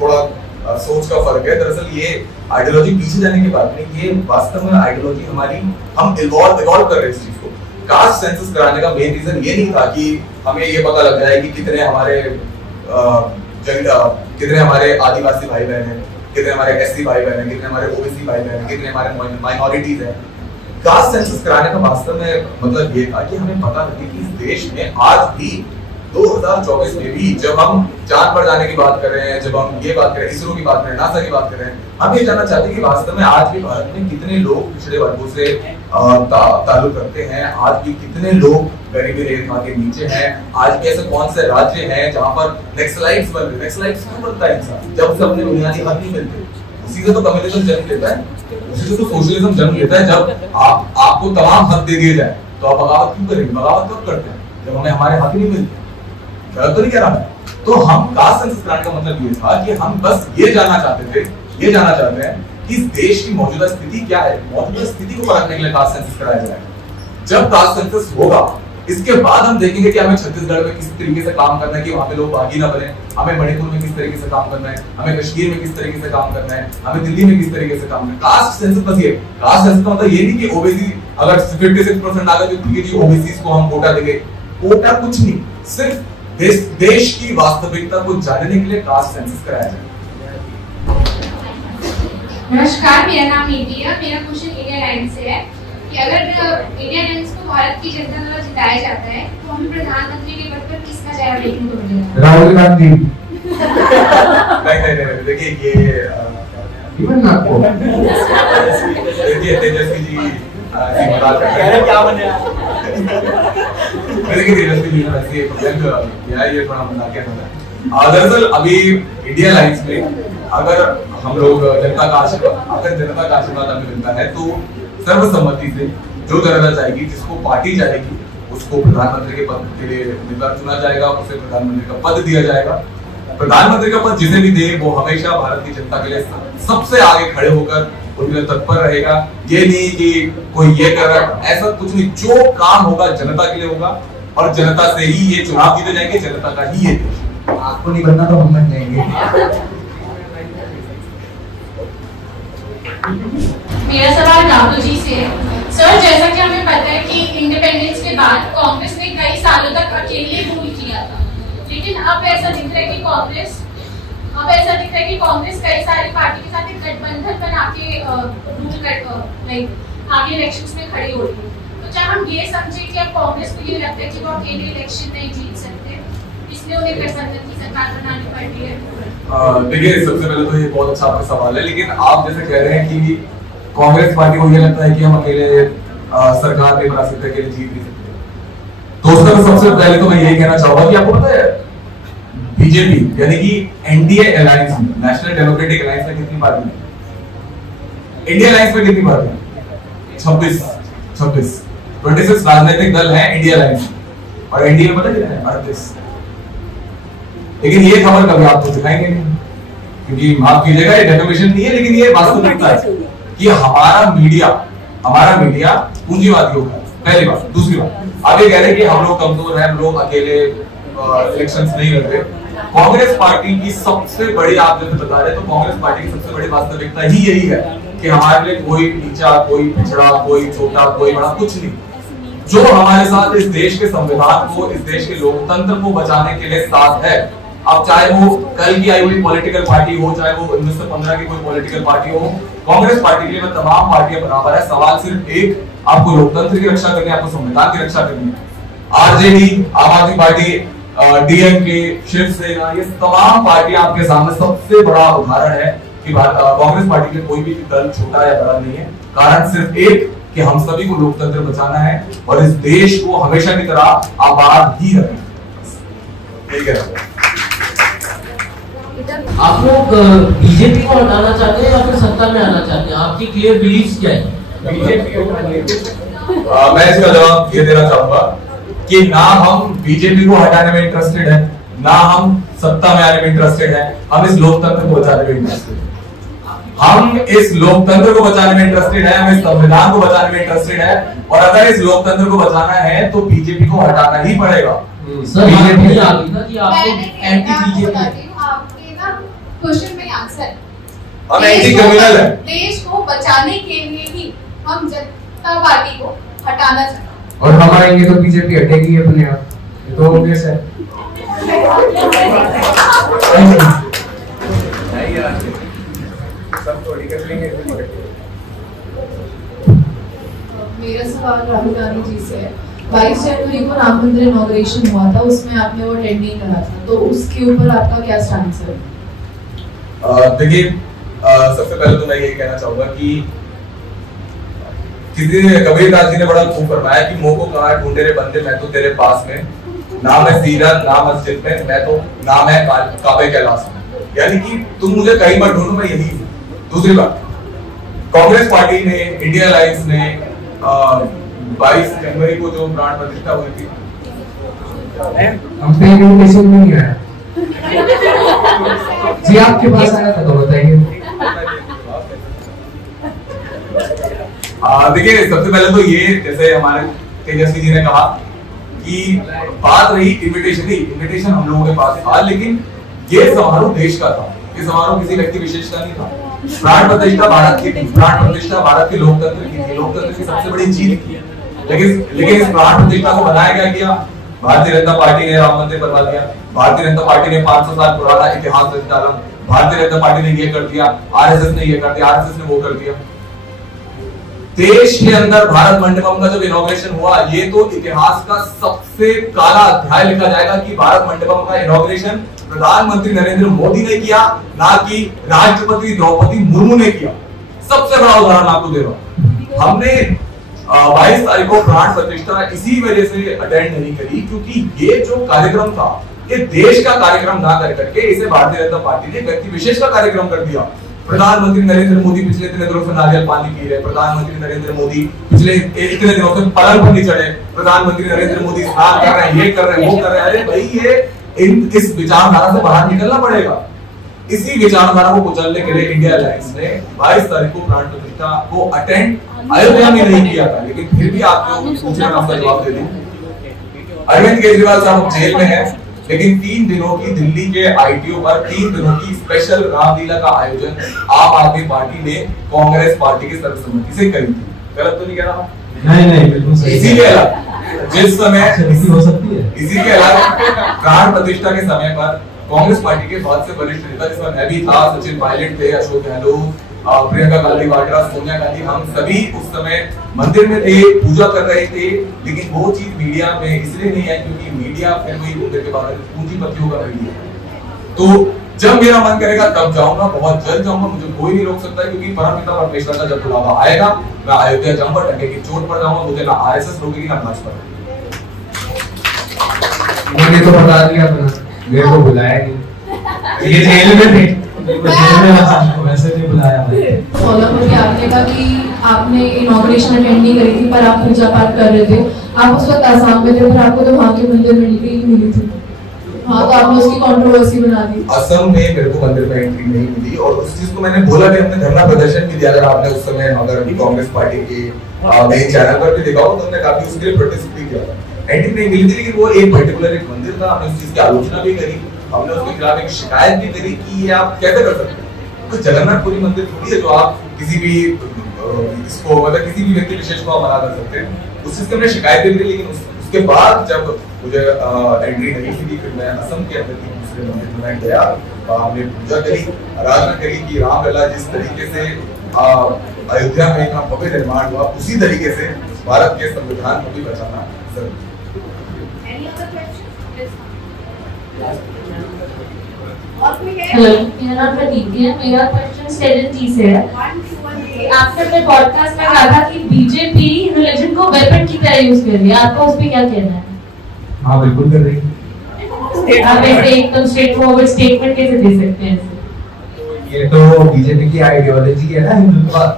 थोड़ा सोच का फर्क है। दरअसल ये आइडियोलॉजी पीछे जाने की बात नहीं, ये वास्तव में आइडियोलॉजी हमारी, हम इवॉल्व कर रहे हैं इस चीज को। कास्ट सेंसस कराने का मेन रीजन ये नहीं था कि हमें ये पता लग जाए कि कितने हमारे आदिवासी भाई बहन हैं, कितने हमारे एससी भाई बहन हैं, कितने हमारे ओबीसी भाई बहन हैं, कितने हमारे माइनॉरिटीज हैं। कास्ट सेंसस कराने का वास्तव में मतलब ये था कि हमें पता लगे कि इस देश में आज भी 2024 में भी जब हम चांद पर जाने की बात कर रहे हैं, जब हम ये बात कर रहे हैं, इसरो की बात कर रहे हैं, नासा की बात कर रहे हैं, हम ये जानना चाहते हैं कि वास्तव में आज भी भारत में कितने लोग पिछड़े वर्गों से ताल्लुक रखते हैं, आज भी कितने लोग गरीबी रेखा के नीचे हैं, आज भी ऐसे कौन से राज्य हैं जहां पर नक्सलाइट्स बन रहे। नक्सलाइट्स क्यों बनता है इंसान? जब उसे अपने बुनियादी हक नहीं मिलते। उसी से तो कम्युनिज्म जन्म लेता है, उसी से तो सोशलिज्म जन्म लेता है। जब आपको तमाम हक दे दिए जाए तो आप बगावत क्यों करेंगे? बगावत कब करते हैं? जब हमें हमारे हक नहीं मिलते। गलत तो नहीं कह रहा मैं। तो हम कास्ट सेंसस कराने का मतलब ये था कि हम बस ये जानना चाहते हैं कि इस देश की मौजूदा स्थिति क्या है, मौजूदा स्थिति को परखने के लिए कास्ट सेंसस कराया जाएगा। जब कास्ट सेंसस होगा इसके बाद हम देखेंगे कि हमें छत्तीसगढ़ में किस तरीके से काम करना है कि वहां पे लोग बागी ना बने, हमें मणिपुर में किस तरीके से काम करना है, हमें कश्मीर में किस तरीके से काम करना है, हमें दिल्ली में किस तरीके से काम करना है। कास्ट सेंसस बस ये कास्ट सेंसस का मतलब ये नहीं कि ओबीसी अगर 56% आ गए तो ठीक है जी ओबीसी को हम कोटा देंगे। कोटा कुछ नहीं, सिर्फ देश की वास्तविकता को जानने के लिए कास्ट सेंसस कराया जाए। नमस्कार, मेरा नाम निधि है। मेरा क्वेश्चन इंडिया लाइन से है कि अगर इंडिया लाइन्स को भारत की जनता द्वारा जिताया जाता है तो हमें प्रधानमंत्री के पद पर किसका चेहरा देखने को मिलेगा? राहुल गांधी। नहीं, देखिए ये इवन आपको देखिए तेजस्वी जी मजाक कर रहे हैं क्या बने देखिए तेजस्वी जी ने ऐसे प्रेजेंट किया है, ये थोड़ा मजाकिया था। दरअसल अभी इंडिया लाइन्स में अगर हम लोग जनता का आशीर्वाद हमें मिलता है तो सर्वसम्मति से जो जनता चाहेगी, जिसको पार्टी चाहेगी, उसको प्रधानमंत्री के पद के लिए उम्मीदवार चुना जाएगा, उसे प्रधानमंत्री का पद दिया जाएगा। प्रधानमंत्री का पद जिसे भी दे वो हमेशा भारत की जनता के लिए सबसे आगे खड़े होकर उनके लिए तत्पर रहेगा। ये नहीं कि कोई ये कर रहा है, ऐसा कुछ नहीं। जो काम होगा जनता के लिए होगा और जनता से ही ये चुनाव जीते जाएंगे, जनता का ही ये देश। आपको नहीं बनना तो हम बन जाएंगे। मेरा सवाल राहुल जी से है। सर, जैसा कि हमें पता है कि इंडिपेंडेंस के बाद कांग्रेस ने कई सालों तक अकेले रूल किया था, लेकिन अब ऐसा दिख रहा है कि कांग्रेस कई सारी पार्टी के साथ एक गठबंधन बना के आगे इलेक्शंस में खड़ी हो रही है। तो क्या हम ये समझे कि अब कांग्रेस को ये लगता है कि वो अकेले इलेक्शन नहीं जीत सकते, इसलिए उन्हें गठबंधन की सरकार बनानी पड़ रही है? देखिए, सबसे पहले तो ये बहुत अच्छा आपका सवाल है, लेकिन आप जैसे कह रहे हैं कि कांग्रेस पार्टी को ये लगता है कि हम अकेले सरकार नहीं बना सकते, अकेले जीत नहीं सकते। तो उसका सबसे पहले तो मैं यही कहना चाहूंगा कि आपको पता है बीजेपी यानी कि एनडीए अलायंस में, नेशनल डेमोक्रेटिक अलायंस में कितनी पार्टी है? इंडिया अलायंस में कितनी पार्टी है? 26 राजनीतिक दल हैं इंडिया अलायंस में, और एनडीए में पता कितने हैं? 38। लेकिन ये खबर कभी आपको दिखाएंगे नहीं, क्योंकि माफ कीजिएगा ये डेफिनेशन नहीं है, लेकिन ये वास्तविकता है कि हमारा मीडिया पूंजीवादियों का। पहली बात। दूसरी बात, आप ये कह रहे हैं कि हम लोग कमजोर हैं, हम लोग अकेले इलेक्शंस नहीं लड़ते। कांग्रेस पार्टी की सबसे बड़ी, आप जैसे बता रहे हैं, तो कांग्रेस पार्टी की सबसे बड़ी वास्तविकता ही यही है कि हमारे लिए कोई नीचा, कोई पिछड़ा, कोई छोटा, कोई बड़ा कुछ नहीं। जो हमारे साथ इस देश के संविधान को, इस देश के लोकतंत्र को बचाने के लिए साथ है, अब चाहे वो कल की आई हुई पॉलिटिकल पार्टी हो, चाहे वो 1915 की कोई पॉलिटिकल पार्टी हो, कांग्रेस पार्टी के लिए तमाम पार्टियां बराबर है। सवाल सिर्फ एक, आपको लोकतंत्र की रक्षा करनी है, आपको संविधान की रक्षा करनी है। आरजेडी, आम आदमी पार्टी, डीएमके, शिवसेना, ये तमाम पार्टियां आपके सामने सबसे बड़ा उदाहरण है कि कांग्रेस पार्टी के कोई भी दल छोटा या बड़ा नहीं है। कारण सिर्फ एक कि हम सभी को लोकतंत्र बचाना है और इस देश को हमेशा की तरह आबाद ही रखना है। ठीक है। आप लोग बीजेपी को हटाना चाहते हैं या फिर सत्ता में आना चाहते हैं? आपकी क्लियर बिलीव्स क्या है? मैं इसका जवाब ये देना चाहूंगा कि ना हम बीजेपी को हटाने में इंटरेस्टेड है, ना हम सत्ता में आने में इंटरेस्टेड है। हम इस लोकतंत्र को बचाने में इंटरेस्टेड है, हम इस लोकतंत्र को बचाने में इंटरेस्टेड है, हम इस संविधान को बचाने में इंटरेस्टेड है। और अगर इस लोकतंत्र को बचाना है तो बीजेपी को हटाना ही पड़ेगा। सर, बीजेपी आ गई था कि आपको एंटी बीजेपी क्वेश्चन में आंसर, हम एंटी क्रिमिनल है। देश को बचाने के लिए ही हम जनता पार्टी को हटाना चाहते हैं। और हम आएंगे तो बीजेपी हटेगी अपने आप, ये तो ऑब्वियस है। मेरा सवाल राहुल गांधी जी से है। 22 जनवरी को राम मंदिर इनॉग्रेशन हुआ था, उसमें आपने वो अटेंड नहीं करा था, तो उसके ऊपर आपका क्या स्टैंड है? देखिए, सबसे पहले तो मैं ये कहना चाहूंगा कि किसी ने कबीरदास जी ने बड़ा खूब फरमाया कि मोह को कहाँ ढूंढे रे बंदे, मैं तो तेरे पास में, नाम है सीरत, नाम मस्जिद में, मैं तो नाम है काबे कैलाश में। यानी कि तुम मुझे कहीं मत ढूंढो, मैं यही हूं। दूसरी बात, कांग्रेस पार्टी ने, इंडिया अलायंस ने 22 जनवरी को जो प्राण प्रतिष्ठा हुई थी, हम पे इनविटेशन नहीं आया जी, आपके पास आया था तो बताइए। देखिए, सबसे पहले तो ये, जैसे हमारे तेजस्वी जी ने कहा कि बात रही इनविटेशन ही, इनविटेशन हम लोगों के पास था, लेकिन ये समारोह देश का था, ये समारोह किसी व्यक्ति विशेष का नहीं था। प्राण प्रतिष्ठा भारत की, प्राण प्रतिष्ठा भारत के लोकतंत्र की थी, लोकतंत्र की सबसे बड़ी जीत थी। लेकिन इस प्राण प्रतिष्ठा को बनाया क्या किया? भारतीय जनता पार्टी ने राम मंदिर बनवा दिया, भारतीय जनता पार्टी ने 500 साल पुराना इतिहास रच डाला, भारतीय जनता पार्टी ने ये कर दिया, आरएसएस ने ये कर दिया, आरएसएस ने वो कर दिया। देश के अंदर भारत मंडपम का जब इनॉग्रेशन हुआ, ये तो इतिहास का सबसे काला अध्याय लिखा जाएगा कि भारत मंडपम का इनॉग्रेशन प्रधानमंत्री नरेंद्र मोदी ने किया, ना कि राष्ट्रपति द्रौपदी मुर्मू ने किया। सबसे बड़ा उदाहरण आपको दे रहा हूं, हमने 22 तारीख को प्राण प्रतिष्ठा इसी वजह से अटेंड नहीं करी क्योंकि ये जो कार्यक्रम था, ये देश का कार्यक्रम ना कर करके इसे भारतीय जनता पार्टी ने व्यक्ति विशेष का कार्यक्रम कर दिया। प्रधानमंत्री नरेंद्र मोदी पिछले इतने दिनों से नारियल पानी पी रहे, प्रधानमंत्री नरेंद्र मोदी पिछले इतने दिनों से पलंग पर नहीं चढ़े, प्रधानमंत्री नरेंद्र मोदी स्नान कर रहे हैं, ये कर रहे हैं, वो कर रहे हैं। अरे भाई, ये इस विचारधारा से बाहर निकलना पड़ेगा। इसी विचारधारा को कुचलने के लिए इंडिया अलायंस ने 22 तारीख को प्राण प्रतिष्ठा को अटेंड अयोध्या में नहीं किया था, लेकिन फिर भी आप जो पूछ रहे हैं आपका जवाब दे दूं। अरविंद केजरीवाल साहब जेल में हैं, लेकिन 3 दिनों की दिल्ली के आईटीओ पर 3 दिनों की स्पेशल रामलीला का आयोजन आम आदमी पार्टी ने कांग्रेस पार्टी की सर्वसम्मति से करी थी। गलत तो नहीं कह रहा? नहीं, बिल्कुल सही। इसी के अलावा जिस समय हो सकती है, इसी के अलावा प्राण प्रतिष्ठा के समय पर कांग्रेस पार्टी के बहुत से वरिष्ठ नेता, जिसमें मैं भी था, सचिन पायलट थे, अशोक गहलोत, प्रियंका गांधी वाड्रा, सोनिया गांधी, हम सभी उस समय मंदिर में थे, पूजा कर रहे थे। लेकिन वो चीज मीडिया में इसलिए नहीं आई क्योंकि मीडिया फिर वही मंदिर के बारे में पूंजीपतियों का मीडिया। तो जब मेरा मन करेगा तब जाऊंगा, बहुत जल्द जाऊंगा, मुझे कोई नहीं रोक सकता क्योंकि परमपिता परमेश्वर का जब बुलावा आएगा, मैं अयोध्या जाऊंगा, डंडे की चोट पर जाऊंगा, मुझे ना आरएसएस रोकेगी ना भाजपा। मुझे तो बता दिया अपना, मेरे को बुलाया नहीं, ये जेल में थे, वैसे नहीं बुलाया। फॉलो करके आपने कहा कि आपने इनॉग्रेशन अटेंड नहीं करी थी, पर आप पूजा पाठ कर रहे थे। आप उस वक्त आसाम में थे, पर आपको तो वहाँ के मंदिर में एंट्री मिली थी। हाँ, तो आपने उसकी कंट्रोवर्सी बना दी। असम में मेरे को मंदिर में एंट्री नहीं मिली, और उस चीज को मैंने बोला भी, हमने धरना प्रदर्शन भी दिया। अगर आपने उस समय अगर कांग्रेस पार्टी के मेन चैनल पर भी देखा हो तो हमने काफी उसके लिए प्रोटेस्ट भी किया था। एंट्री नहीं मिली थी, लेकिन वो एक पर्टिकुलर एक मंदिर था, हमने उस चीज की आलोचना भी करी, हमने उसके खिलाफ एक शिकायत भी करी कि ये आप कैसे कर सकते हैं। तो जगन्नाथपुरी मंदिर थोड़ी है जो आप किसी भी इसको मतलब किसी भी व्यक्ति विशेष को आप मना कर सकते हैं। उस चीज की हमने शिकायत भी करी, लेकिन उसके बाद जब मुझे एंट्री नहीं मिली, फिर मैं असम के अंदर की दूसरे मंदिर में गया, हमने पूजा करी, आराधना करी कि रामलला जिस तरीके से अयोध्या में का भव्य निर्माण हुआ, उसी तरीके से भारत के संविधान को भी बचाना जरूरी है। हेलो, मेरा नाम प्रतीति है। मेरा क्वेश्चन 7T से है। आपने अपने पॉडकास्ट में कहा था कि बीजेपी रिलीजन को वेपन की तरह यूज कर रही है, आपका उस पे क्या कहना है? हाँ, बिल्कुल कर रही है। आप ऐसे एकदम स्ट्रेट फॉरवर्ड स्टेटमेंट कैसे दे सकते हैं? ये तो बीजेपी की आइडियोलॉजी है ना, हिंदुत्ववाद,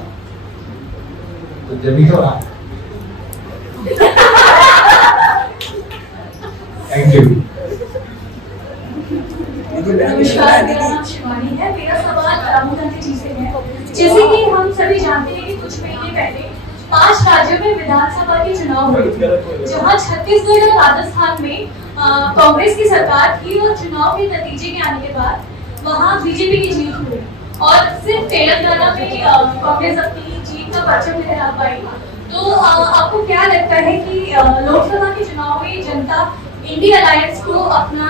तो जब ही तो। Thank you. नमस्कार, मेरा नाम शिवानी है। मेरा सवाल राहुल गांधी जी से है। जैसे कि हम सभी जानते हैं कि कुछ महीने पहले 5 राज्यों में विधानसभा के चुनाव हुए थे, जहां छत्तीसगढ़ और राजस्थान में कांग्रेस की सरकार थी, और चुनाव के नतीजे के आने के बाद वहां बीजेपी की जीत हुई, और सिर्फ तेलंगाना में कांग्रेस अपनी जीत का परचम लहरा पाई। तो आपको क्या लगता है कि लोकसभा के चुनाव में जनता इंडिया अलायंस को अपना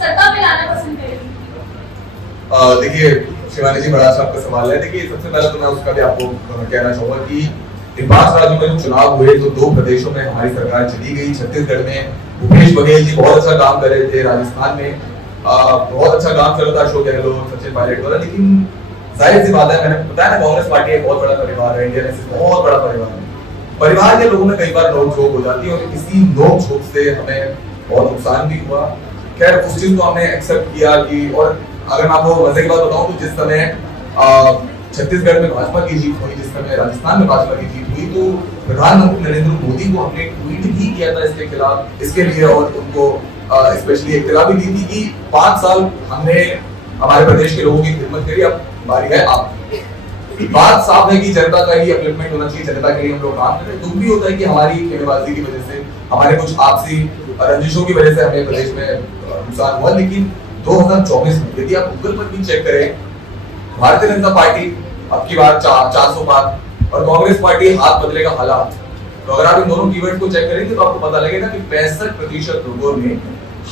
सत्ता में लाना पसंद करेगी? देखिए शिवानी जी, बड़ा अच्छा आपका सवाल है। देखिए सबसे पहले तो मैं उसका भी आपको कहना चाहूंगा कि इन 5 राज्यों में जो चुनाव हुए तो 2 प्रदेशों में हमारी सरकार चली गई। छत्तीसगढ़ में भूपेश बघेल जी बहुत अच्छा काम कर रहे थे, राजस्थान में बहुत अच्छा काम चल रहा था अशोक गहलोत, सचिन पायलट वाला। लेकिन जाहिर सी बात है, मैंने बताया ना, कांग्रेस पार्टी एक बहुत बड़ा परिवार है, इंडिया में बहुत बड़ा परिवार है। परिवार के लोगों में कई बार नोक-झोंक हो जाती है और इसी नोक-झोंक से हमें बहुत नुकसान भी हुआ। खैर उस चीज को हमने एक्सेप्ट किया कि, और अगर मैं आपको मजे की बात बताऊं तो जिस समय छत्तीसगढ़ में भाजपा की जीत हुई, जिस समय राजस्थान में भाजपा की जीत हुई, तो प्रधानमंत्री नरेंद्र मोदी को हमने ट्वीट भी किया था इसके खिलाफ, इसके लिए, और उनको स्पेशली इत्तला भी दी थी कि 5 साल हमने हमारे प्रदेश के लोगों की खिदमत करी, अब बारी है आपकी। बात साफ है कि जनता का ही अपलिफ्टमेंट होना चाहिए, जनता के लिए हम लोग काम कर रहे हैं। दुख भी होता है कि हमारी खेमेबाजी की वजह से, हमारे कुछ आपसी रंजिशों की वजह से हमें प्रदेश में नुकसान हुआ। लेकिन 2024 में यदि आप गूगल पर भी चेक करें, भारतीय जनता पार्टी अब की बार 400 पार और कांग्रेस पार्टी हाथ बदलेगा हालात। तो अगर आप इन दोनों कीवर्ड को चेक करेंगे तो आपको पता लगेगा कि 65% लोगों ने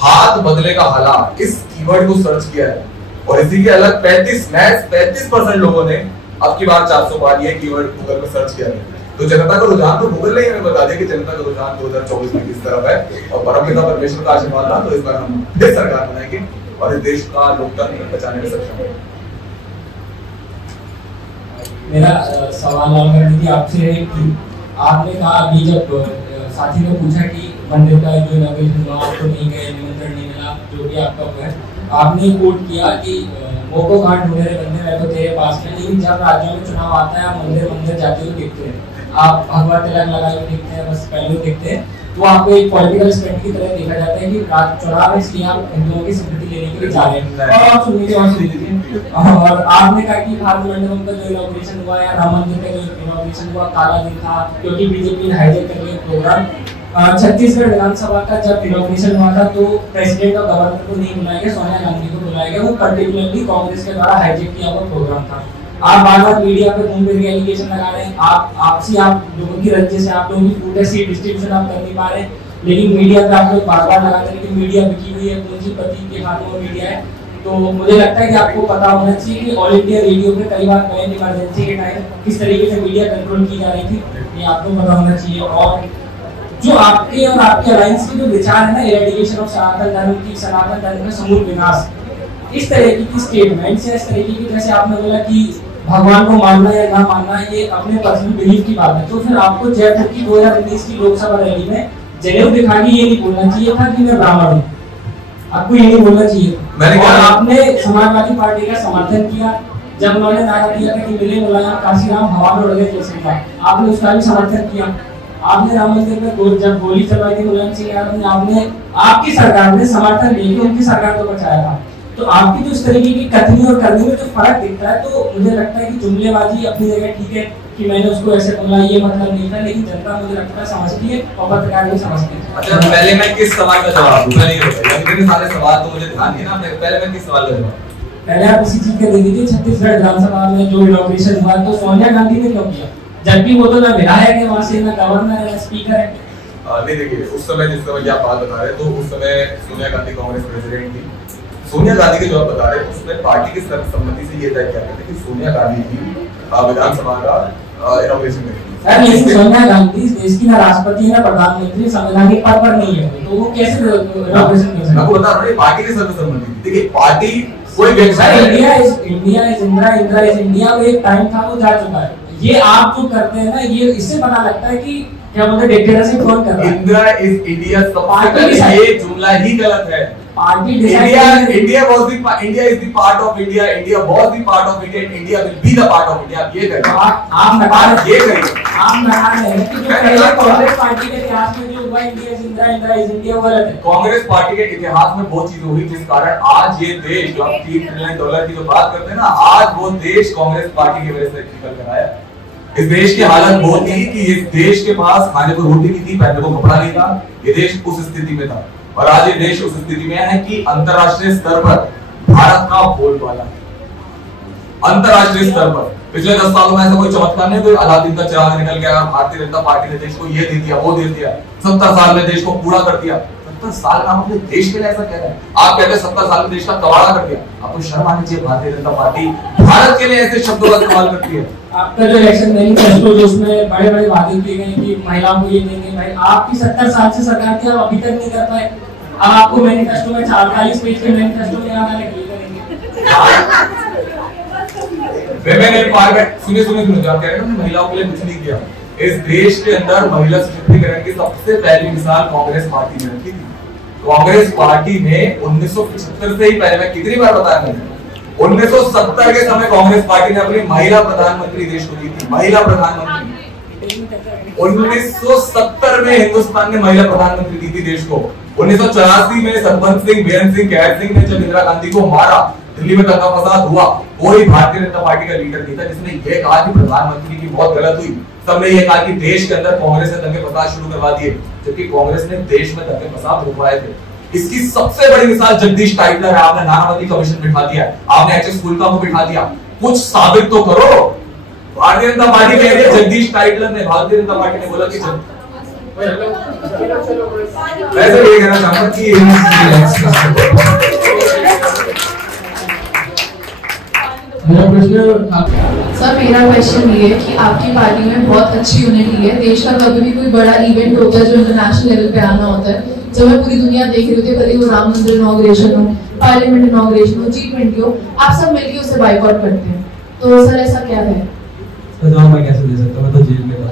हाथ बदलेगा हालात इस कीवर्ड को सर्च किया है, और इसी के अलग 35% लोगों ने अब की बार 400 पार ये कीवर्ड गूगल पर सर्च किया है। तो जनता का रुझान तो गूगल ने हमें बता दिया कि जनता का रुझान 2024 में किस तरफ है, और परमपिता परमेश्वर का आशीर्वाद रहा तो इस बार हम फिर सरकार बनाएंगे और इस देश का लोकतंत्र बचाने में सक्षम होंगे। मेरा सवाल और करनी थी आपसे है कि आपने कहा अभी जब साथी ने पूछा कि मंदिर का जो इनॉग्रेशन हुआ आपको नहीं गए, निमंत्रण नहीं मिला, जो भी आपका हुआ है, आपने कोट किया कि मोको घाट ढूंढे रहे बंदे मैं तो तेरे पास में। लेकिन जब राज्यों में चुनाव आता है आप मंदिर जाते हुए दिखते हैं, आप भगवा तिलक लगाए हुए दिखते हैं, बस पहले दिखते हैं, तो आपको एक पॉलिटिकल स्टंट की तरह देखा जाता है कि चुनाव में इसलिए आप हिंदुओं की सिंपैथी लेने के लिए जा रहे हैं। और आप सुन लीजिए, और आपने कहा कि भारत मंडपम का जो इनॉग्रेशन हुआ या राम मंदिर का जो इनॉग्रेशन हुआ काला दिन था, क्योंकि बीजेपी ने हाईजैक कर लिया प्रोग्राम। छत्तीसगढ़ विधानसभा का जब इनॉग्रेशन हुआ था तो प्रेसिडेंट और गवर्नर को नहीं बुलाया गया, सोनिया गांधी को बुलाया गया, वो पर्टिकुलरली कांग्रेस के द्वारा हाईजैक किया हुआ प्रोग्राम था। आप बार-बार मीडिया पे घूम फिर के एलिगेशन लगा रहे हैं, आप लोगों की रंजिश से आप लोगों की फूड सीट डिस्ट्रीब्यूशन आप कर नहीं पा रहे, लेकिन मीडिया पे आप लोग बार-बार लगाते हैं कि मीडिया बिकी हुई है, पूंजीपति के हाथों में मीडिया है। तो मुझे लगता है कि आपको पता होना चाहिए कि ऑल इंडिया रेडियो पे कई बार मैन इमरजेंसी के टाइम किस तरीके से मीडिया कंट्रोल की जा रही थी, ये आपको पता होना चाहिए। और जो आपके और आपके अलायंस के जो विचार है ना, इरेडिकेशन ऑफ सनातन धर्म की, सनातन धर्म का समूल विनाश, इस तरह की स्टेटमेंट्स या इस तरह की, जैसे आपने बोला कि भगवान को मानना या ना मानना ये अपने पर्सनल बिलीफ की बात है, तो फिर आपको जयपुर की 2019 की लोकसभा रैली में जनेऊ दिखा के ये नहीं बोलना चाहिए था कि मैं ब्राह्मण हूँ, आपको ये नहीं बोलना चाहिए। और आपने समाजवादी पार्टी का समर्थन किया जब उन्होंने नारा दिया था कि मिले मुलायम काशीराम हवा में उड़ गए जैसे था, आपने उसका भी समर्थन किया। आपने राम मंदिर में जब गोली चलवाई थी मुलायम सिंह यादव ने, आपने आपकी सरकार ने समर्थन लेके उनकी सरकार को बचाया था। तो आपकी जो इस तरीके की कथनी और करनी में जो फर्क दिखता है, तो मुझे लगता है कि जुमलेबाजी अपनी जगह ठीक है कि मैंने उसको ऐसे बोला, ये मतलब नहीं था, लेकिन जनता मुझे लगता है समझती है और पत्रकार भी समझते हैं। अच्छा, पहले मैं किस सवाल का जवाब दूं? नहीं बताइए, इतने सारे सवाल तो मुझे ध्यान नहीं है ना, पहले मैं किस सवाल का जवाब? पहले आप इसी चीज का देख लीजिए, छत्तीसगढ़ विधानसभा में जो इनॉग्रेशन हुआ तो सोनिया गांधी ने क्यों किया, जबकि वो तो ना विधायक है वहां से, ना गवर्नर है, ना स्पीकर है। नहीं देखिए, उस समय जिस समय आप बात बता रहे हैं, तो उस समय सोनिया गांधी कांग्रेस प्रेसिडेंट थी। सोनिया गांधी के जो आप बता रहे हैं उसमें पार्टी की सर्वसम्मति से ये तय किया गया था कि सोनिया गांधी की विधानसभा का इनॉग्रेशन करेंगी। सर लेकिन सोनिया गांधी इस देश की ना राष्ट्रपति ना प्रधानमंत्री, संवैधानिक पद पर नहीं है, तो वो कैसे इनॉग्रेशन कर सकते हैं? आपको बता रहा हूं, पार्टी की सर्वसम्मति थी। देखिए पार्टी कोई India is Indira is India, वो एक टाइम था, वो जा चुका है। ये आप जो करते हैं ना, ये इससे पता लगता है कि क्या बोलते हैं, डिक्टेटरशिप कौन कर रहा है। इंदिरा इज इंडिया, ये जुमला ही गलत है। Party India was the India is the part of India. India was the part of India. India will be the part of India. आप ये करें। आप नकार ये करें। आप नकार रहे हैं कि जो पहले कांग्रेस पार्टी के इतिहास में जो हुआ, इंडिया इज इंडिया वो गलत है। कांग्रेस पार्टी के इतिहास में बहुत चीजें हुई जिस कारण आज ये देश जो $3 ट्रिलियन की जो बात करते हैं ना, आज वो देश कांग्रेस पार्टी की वजह से निकल कर आया। इस देश की हालत वो थी कि इस देश के पास खाने को रोटी नहीं थी, पहनने को कपड़ा नहीं था, ये देश उस स्थिति में था। और आज ये देश उस स्थिति में है कि अंतरराष्ट्रीय स्तर पर भारत का बोलबाला है। अंतरराष्ट्रीय स्तर पर पिछले 10 सालों में ऐसा कोई चमत्कार नहीं, कोई अलादीन का चिराग निकल गया, भारतीय जनता पार्टी ने देश को ये दे दिया, वो दे दिया, 70 साल में देश को पूरा कर दिया। 70 साल का अपने देश के लिए ऐसा कह रहे हैं, आप कहते हैं 70 साल में देश का कबाड़ा कर दिया। आपको शर्म आनी चाहिए, भारतीय जनता पार्टी भारत के लिए ऐसे शब्दों का इस्तेमाल करती है। आपका जो इलेक्शन मैनिफेस्टो जो उसमें बड़े बड़े वादे किए गए कि महिलाओं को ये देंगे, भाई आपकी 70 साल से सरकार थी, आप अभी तक नहीं कर पाए। अब आपको मैनिफेस्टो में 40 पेज के मैनिफेस्टो में आना लगे सुनिए जो आप कह रहे हैं महिलाओं के लिए कुछ नहीं किया। इस देश के अंदर महिला सशक्तिकरण की सबसे पहली मिसाल कांग्रेस पार्टी ने रखी थी। कांग्रेस पार्टी ने 1975 से ही पहले, मैं कितनी बार बताया मैंने, 1970 के समय कांग्रेस पार्टी ने अपनी महिला प्रधानमंत्री देश को दी थी। महिला प्रधानमंत्री 1970 में हिंदुस्तान ने महिला प्रधानमंत्री दी थी देश को। 1984 में सरपंच सिंह, बीरेन सिंह, कैर सिंह ने जब इंदिरा गांधी को मारा, दिल्ली में दंगा फसाद हुआ, कोई भारतीय जनता पार्टी का लीडर नहीं था जिसने ये कहा कि प्रधानमंत्री की बहुत गलत हुई। सबने ये कहा कि देश के अंदर कांग्रेस ने दंगे फसाद शुरू करवा दिए, जबकि कांग्रेस ने देश में दंगे फसाद रुकवाए थे। इसकी सबसे बड़ी मिसाल जगदीश टाइटलर है। आपने नानावती कमीशन बिठा दिया, आपने एचएस फुल्का को बिठा दिया, कुछ साबित तो करो। भारतीय जनता पार्टी कह रही है जगदीश टाइटलर ने, भारतीय जनता पार्टी ने बोला कि वैसे ये कहना चाहूंगा कि सर मेरा क्वेश्चन ये है कि आपकी पार्टी में बहुत अच्छी यूनिटी है। देश का कभी भी कोई बड़ा इवेंट होता है जो इंटरनेशनल लेवल पे आना होता है, जब मैं पूरी दुनिया देख रही होती है, भले वो राम मंदिर इनॉग्रेशन हो, पार्लियामेंट इनॉग्रेशन हो, G20 हो, आप सब मिलकर उसे बाइकआउट करते हैं। तो सर ऐसा क्या है? तो जवाब मैं कैसे दे सकता हूं, मैं तो जेल में था।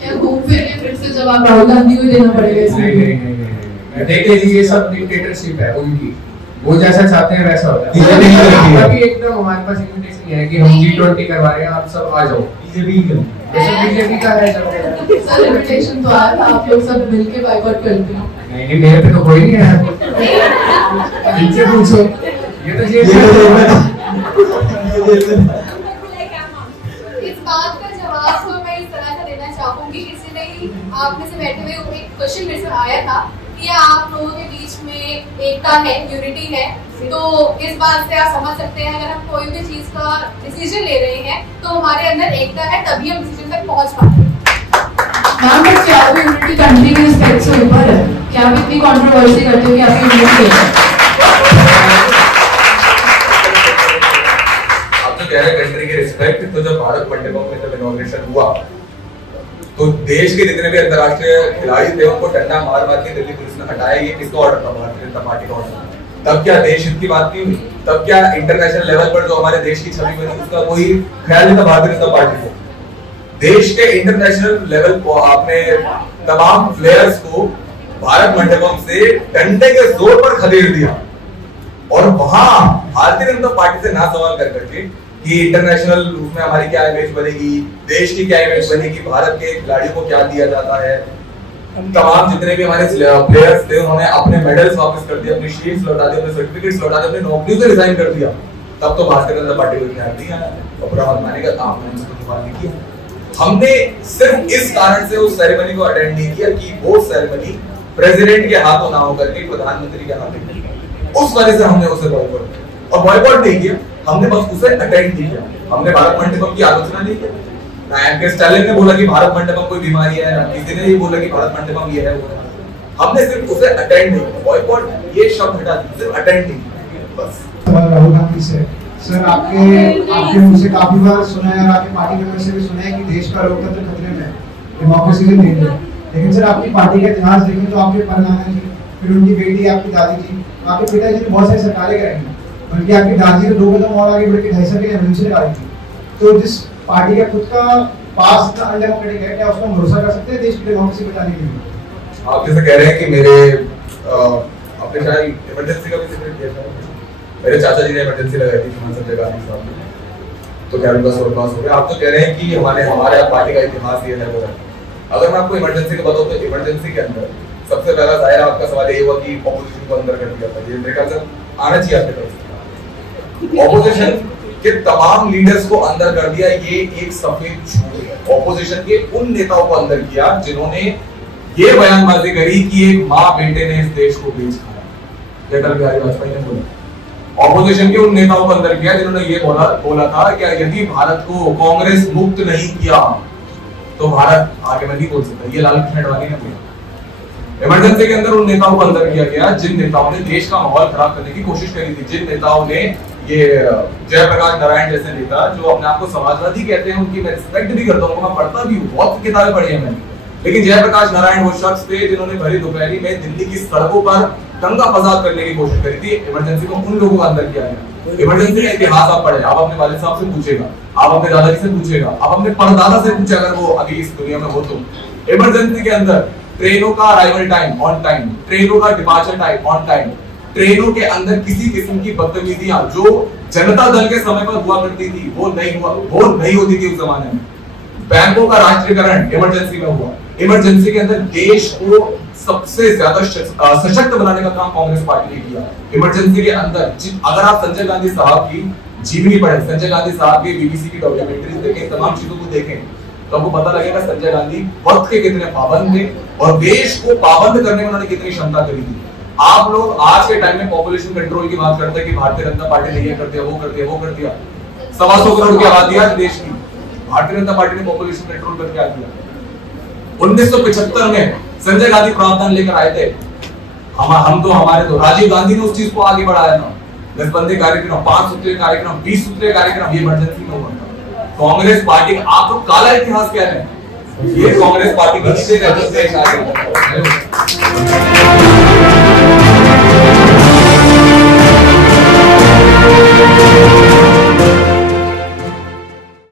क्या घूम फिर के फिर से जवाब राहुल गांधी को देना पड़ेगा इसमें? नहीं, देख लीजिए ये सब डिक्टेटरशिप है उनकी, वो जैसा चाहते हैं वैसा होता है। अभी एकदम हमारे पास इन्विटेशन है कि हम G20 करवा रहे हैं, आप सब आ जाओ। बीजेपी का है सर इन्विटेशन तो आया था, आप लोग सब मिलके बाइकआउट करते हैं। नहीं मेरे पे तो कोई नहीं है, इनसे पूछो। ये तो इस बात का जवाब तो मैं इस तरह से देना चाहूंगी, किसी ने आप में से बैठे हुए एक क्वेश्चन मेरे से आया था कि आप लोगों के बीच में एकता है, यूनिटी है, तो इस बात से आप समझ सकते हैं अगर हम कोई भी चीज का डिसीजन ले रहे हैं तो हमारे अंदर एकता है, तभी हम डिसीजन तक पहुंच पाते हैं। मैम बट क्या वो यूनिटी कंट्री के रिस्पेक्ट से ऊपर है? क्या आप इतनी कंट्रोवर्सी करते हो कि आपकी यूनिटी है? आप तो कह रहे हैं कंट्री के रिस्पेक्ट, तो जब भारत मंडपम में जब इनॉग्रेशन हुआ तो देश के जितने भी अंतर्राष्ट्रीय खिलाड़ी थे उनको डंडा मार मार के दिल्ली पुलिस ने हटाया। ये किसका ऑर्डर था? भारतीय जनता पार्टी का ऑर्डर। तब क्या देश हित की बात नहीं हुई? तब क्या इंटरनेशनल लेवल पर जो हमारे देश की छवि बनी उसका कोई ख्याल नहीं था भारतीय जनता पार्टी को? देश के इंटरनेशनल लेवल को आपने तमाम प्लेयर्स को भारत मंडपम से डंडे के जोर पर खदेड़ दिया, और वहां भारतीय जनता पार्टी से ना सवाल कर करके कि इंटरनेशनल रूप में हमारी क्या इमेज बनेगी, देश की क्या इमेज बनेगी, भारत के खिलाड़ियों को क्या दिया जाता है, तमाम जितने भी हमारे प्लेयर्स थे उन्होंने अपने मेडल्स वापस कर दिए, अपनी शील्ड्स लौटा दी, अपने सर्टिफिकेट्स लौटा दिए, अपनी नौकरी से रिजाइन कर दिया। तब तो भारतीय जनता पार्टी को ध्यान दिया और राहुल गांधी का काम है उसको सवाल नहीं किया। हमने सिर्फ इस कारण से उस सेरेमनी को अटेंड नहीं किया कि वो सेरेमनी प्रेसिडेंट के हाथों ना होकर के प्रधानमंत्री के हाथों में, उस वजह से हमने उसे बॉयकॉट किया। और बॉयकॉट नहीं किया, हमने बस उसे अटेंड नहीं किया। हमने भारत मंडपम की आलोचना नहीं की। ना एम.के. स्टालिन ने बोला कि भारत मंडपम कोई बीमारी है, ना किसी ने ये बोला कि भारत मंडपम ये है वो है। हमने सिर्फ उसे अटेंड नहीं किया। बॉयकॉट ये शब्द हटा दिया, सिर्फ अटेंड नहीं किया बस। राहुल गांधी से सर आपके मुंह से काफी बार सुना है और आपके पार्टी मेंबर से भी सुना है कि देश का लोकतंत्र खतरे में है, डेमोक्रेसी से नहीं है। लेकिन सर आपकी पार्टी का इतिहास देखें तो आपके परनाना जी, फिर उनकी बेटी, आपकी दादी जी, आपके पिताजी ने बहुत सारी सरकारें कराई, बल्कि आपकी दादी ने 2 कदम और आगे बढ़ के 2.5 साल की एमएलसी लगाई थी। तो जिस पार्टी का खुद का पास इतना अनडेमोक्रेटिक है, क्या उसका भरोसा कर सकते हैं देश की डेमोक्रेसी बचाने के लिए? आप जैसे कह रहे हैं कि मेरे अपने शायद इमरजेंसी का भी जिक्र किया था, मेरे चाचा जी ने इमरजेंसी लगाई थी संजय गांधी साहब ने, तो क्या उनका स्वर्गवास हो गया। आप तो कह रहे हैं कि हमारे पार्टी का इतिहास ये है वो है। अगर मैं आपको इमरजेंसी का बताऊं तो इमरजेंसी के अंदर सबसे पहला जाहिर आपका सवाल ये हुआ कि ऑपोजिशन को अंदर कर दिया था। ये मेरे ख्याल से आना चाहिए आपके तरफ। ऑपोजिशन के तमाम लीडर्स को अंदर कर दिया, ये एक सफेद झूठ है। ऑपोजिशन के उन नेताओं को अंदर किया जिन्होंने ये बयानबाजी करी कि एक माँ बेटे ने इस देश को बेच खाया। ये अटल बिहारी वाजपेयी ने बोला। ऑपोजिशन के उन नेताओं को अंदर किया जिन्होंने ये बोला था कि यदि भारत को कांग्रेस मुक्त नहीं किया तो भारत आगे नहीं बोल सकता। ये लाल कृष्ण अडवाणी ने बोला। इमरजेंसी के अंदर उन नेताओं को अंदर किया गया जिन नेताओं ने देश का माहौल खराब करने की कोशिश करी थी, जिन नेताओं ने ये जयप्रकाश नारायण जैसे नेता जो अपने आप को समाजवादी कहते हैं, उनकी मैं रिस्पेक्ट भी करता हूँ, मैं पढ़ता भी हूँ, बहुत किताबें पढ़ी है मैंने, लेकिन जयप्रकाश नारायण वो शख्स थे जिन्होंने भरी दोपहरी में दिल्ली की सड़कों पर दंगा फसाद करने की कोशिश करी थी। इमरजेंसी को उन लोगों को अंदर किया गया। इमरजेंसी का इतिहास आप पढ़े, आप अपने वालिद साहब से पूछेगा, आप अपने दादाजी से पूछेगा, आप अपने परदादा से पूछे अगर वो अभी इस दुनिया में हो तो। इमरजेंसी के अंदर ट्रेनों का अराइवल टाइम ऑन टाइम, ट्रेनों का डिपार्चर टाइम ऑन टाइम, ट्रेनों के अंदर किसी किस्म की बदतमीजियां जो जनता दल के समय पर हुआ करती थी वो नहीं होती थी उस जमाने में। बैंकों का राष्ट्रीयकरण इमरजेंसी में हुआ। इमरजेंसी के अंदर देश को सबसे ज्यादा सशक्त बनाने का काम कांग्रेस पार्टी ने किया। इमरजेंसी के अंदर अगर आप संजय गांधी साहब की जीवनी पढ़ें, संजय गांधी साहब की बीबीसी की डॉक्यूमेंट्रीज देखें, तमाम चीजों को देखें तो आपको पता लगेगा संजय गांधी वक्त के कितने पाबंद थे और देश को पाबंद करने में उन्होंने कितनी क्षमता करी थी। आप लोग आज के टाइम में पॉपुलेशन कंट्रोल की बात करते हैं कि भारतीय जनता पार्टी ने ये कर दिया, वो कर दिया, वो कर दिया। 125 करोड़ की आबादी है देश की, भारतीय जनता पार्टी ने पॉपुलेशन कंट्रोल करके क्या किया? 1975 में संजय गांधी प्रावधान लेकर आए थे, हम तो हमारे तो राजीव गांधी ने उस चीज को आगे बढ़ाया था। 10 बंदे कार्यक्रम, 5 सूत्रीय कार्यक्रम, 20 सूत्रीय कार्यक्रम, ये इमरजेंसी में हुआ था। कांग्रेस पार्टी का आप लोग काला इतिहास कह रहे हैं, ये कांग्रेस पार्टी की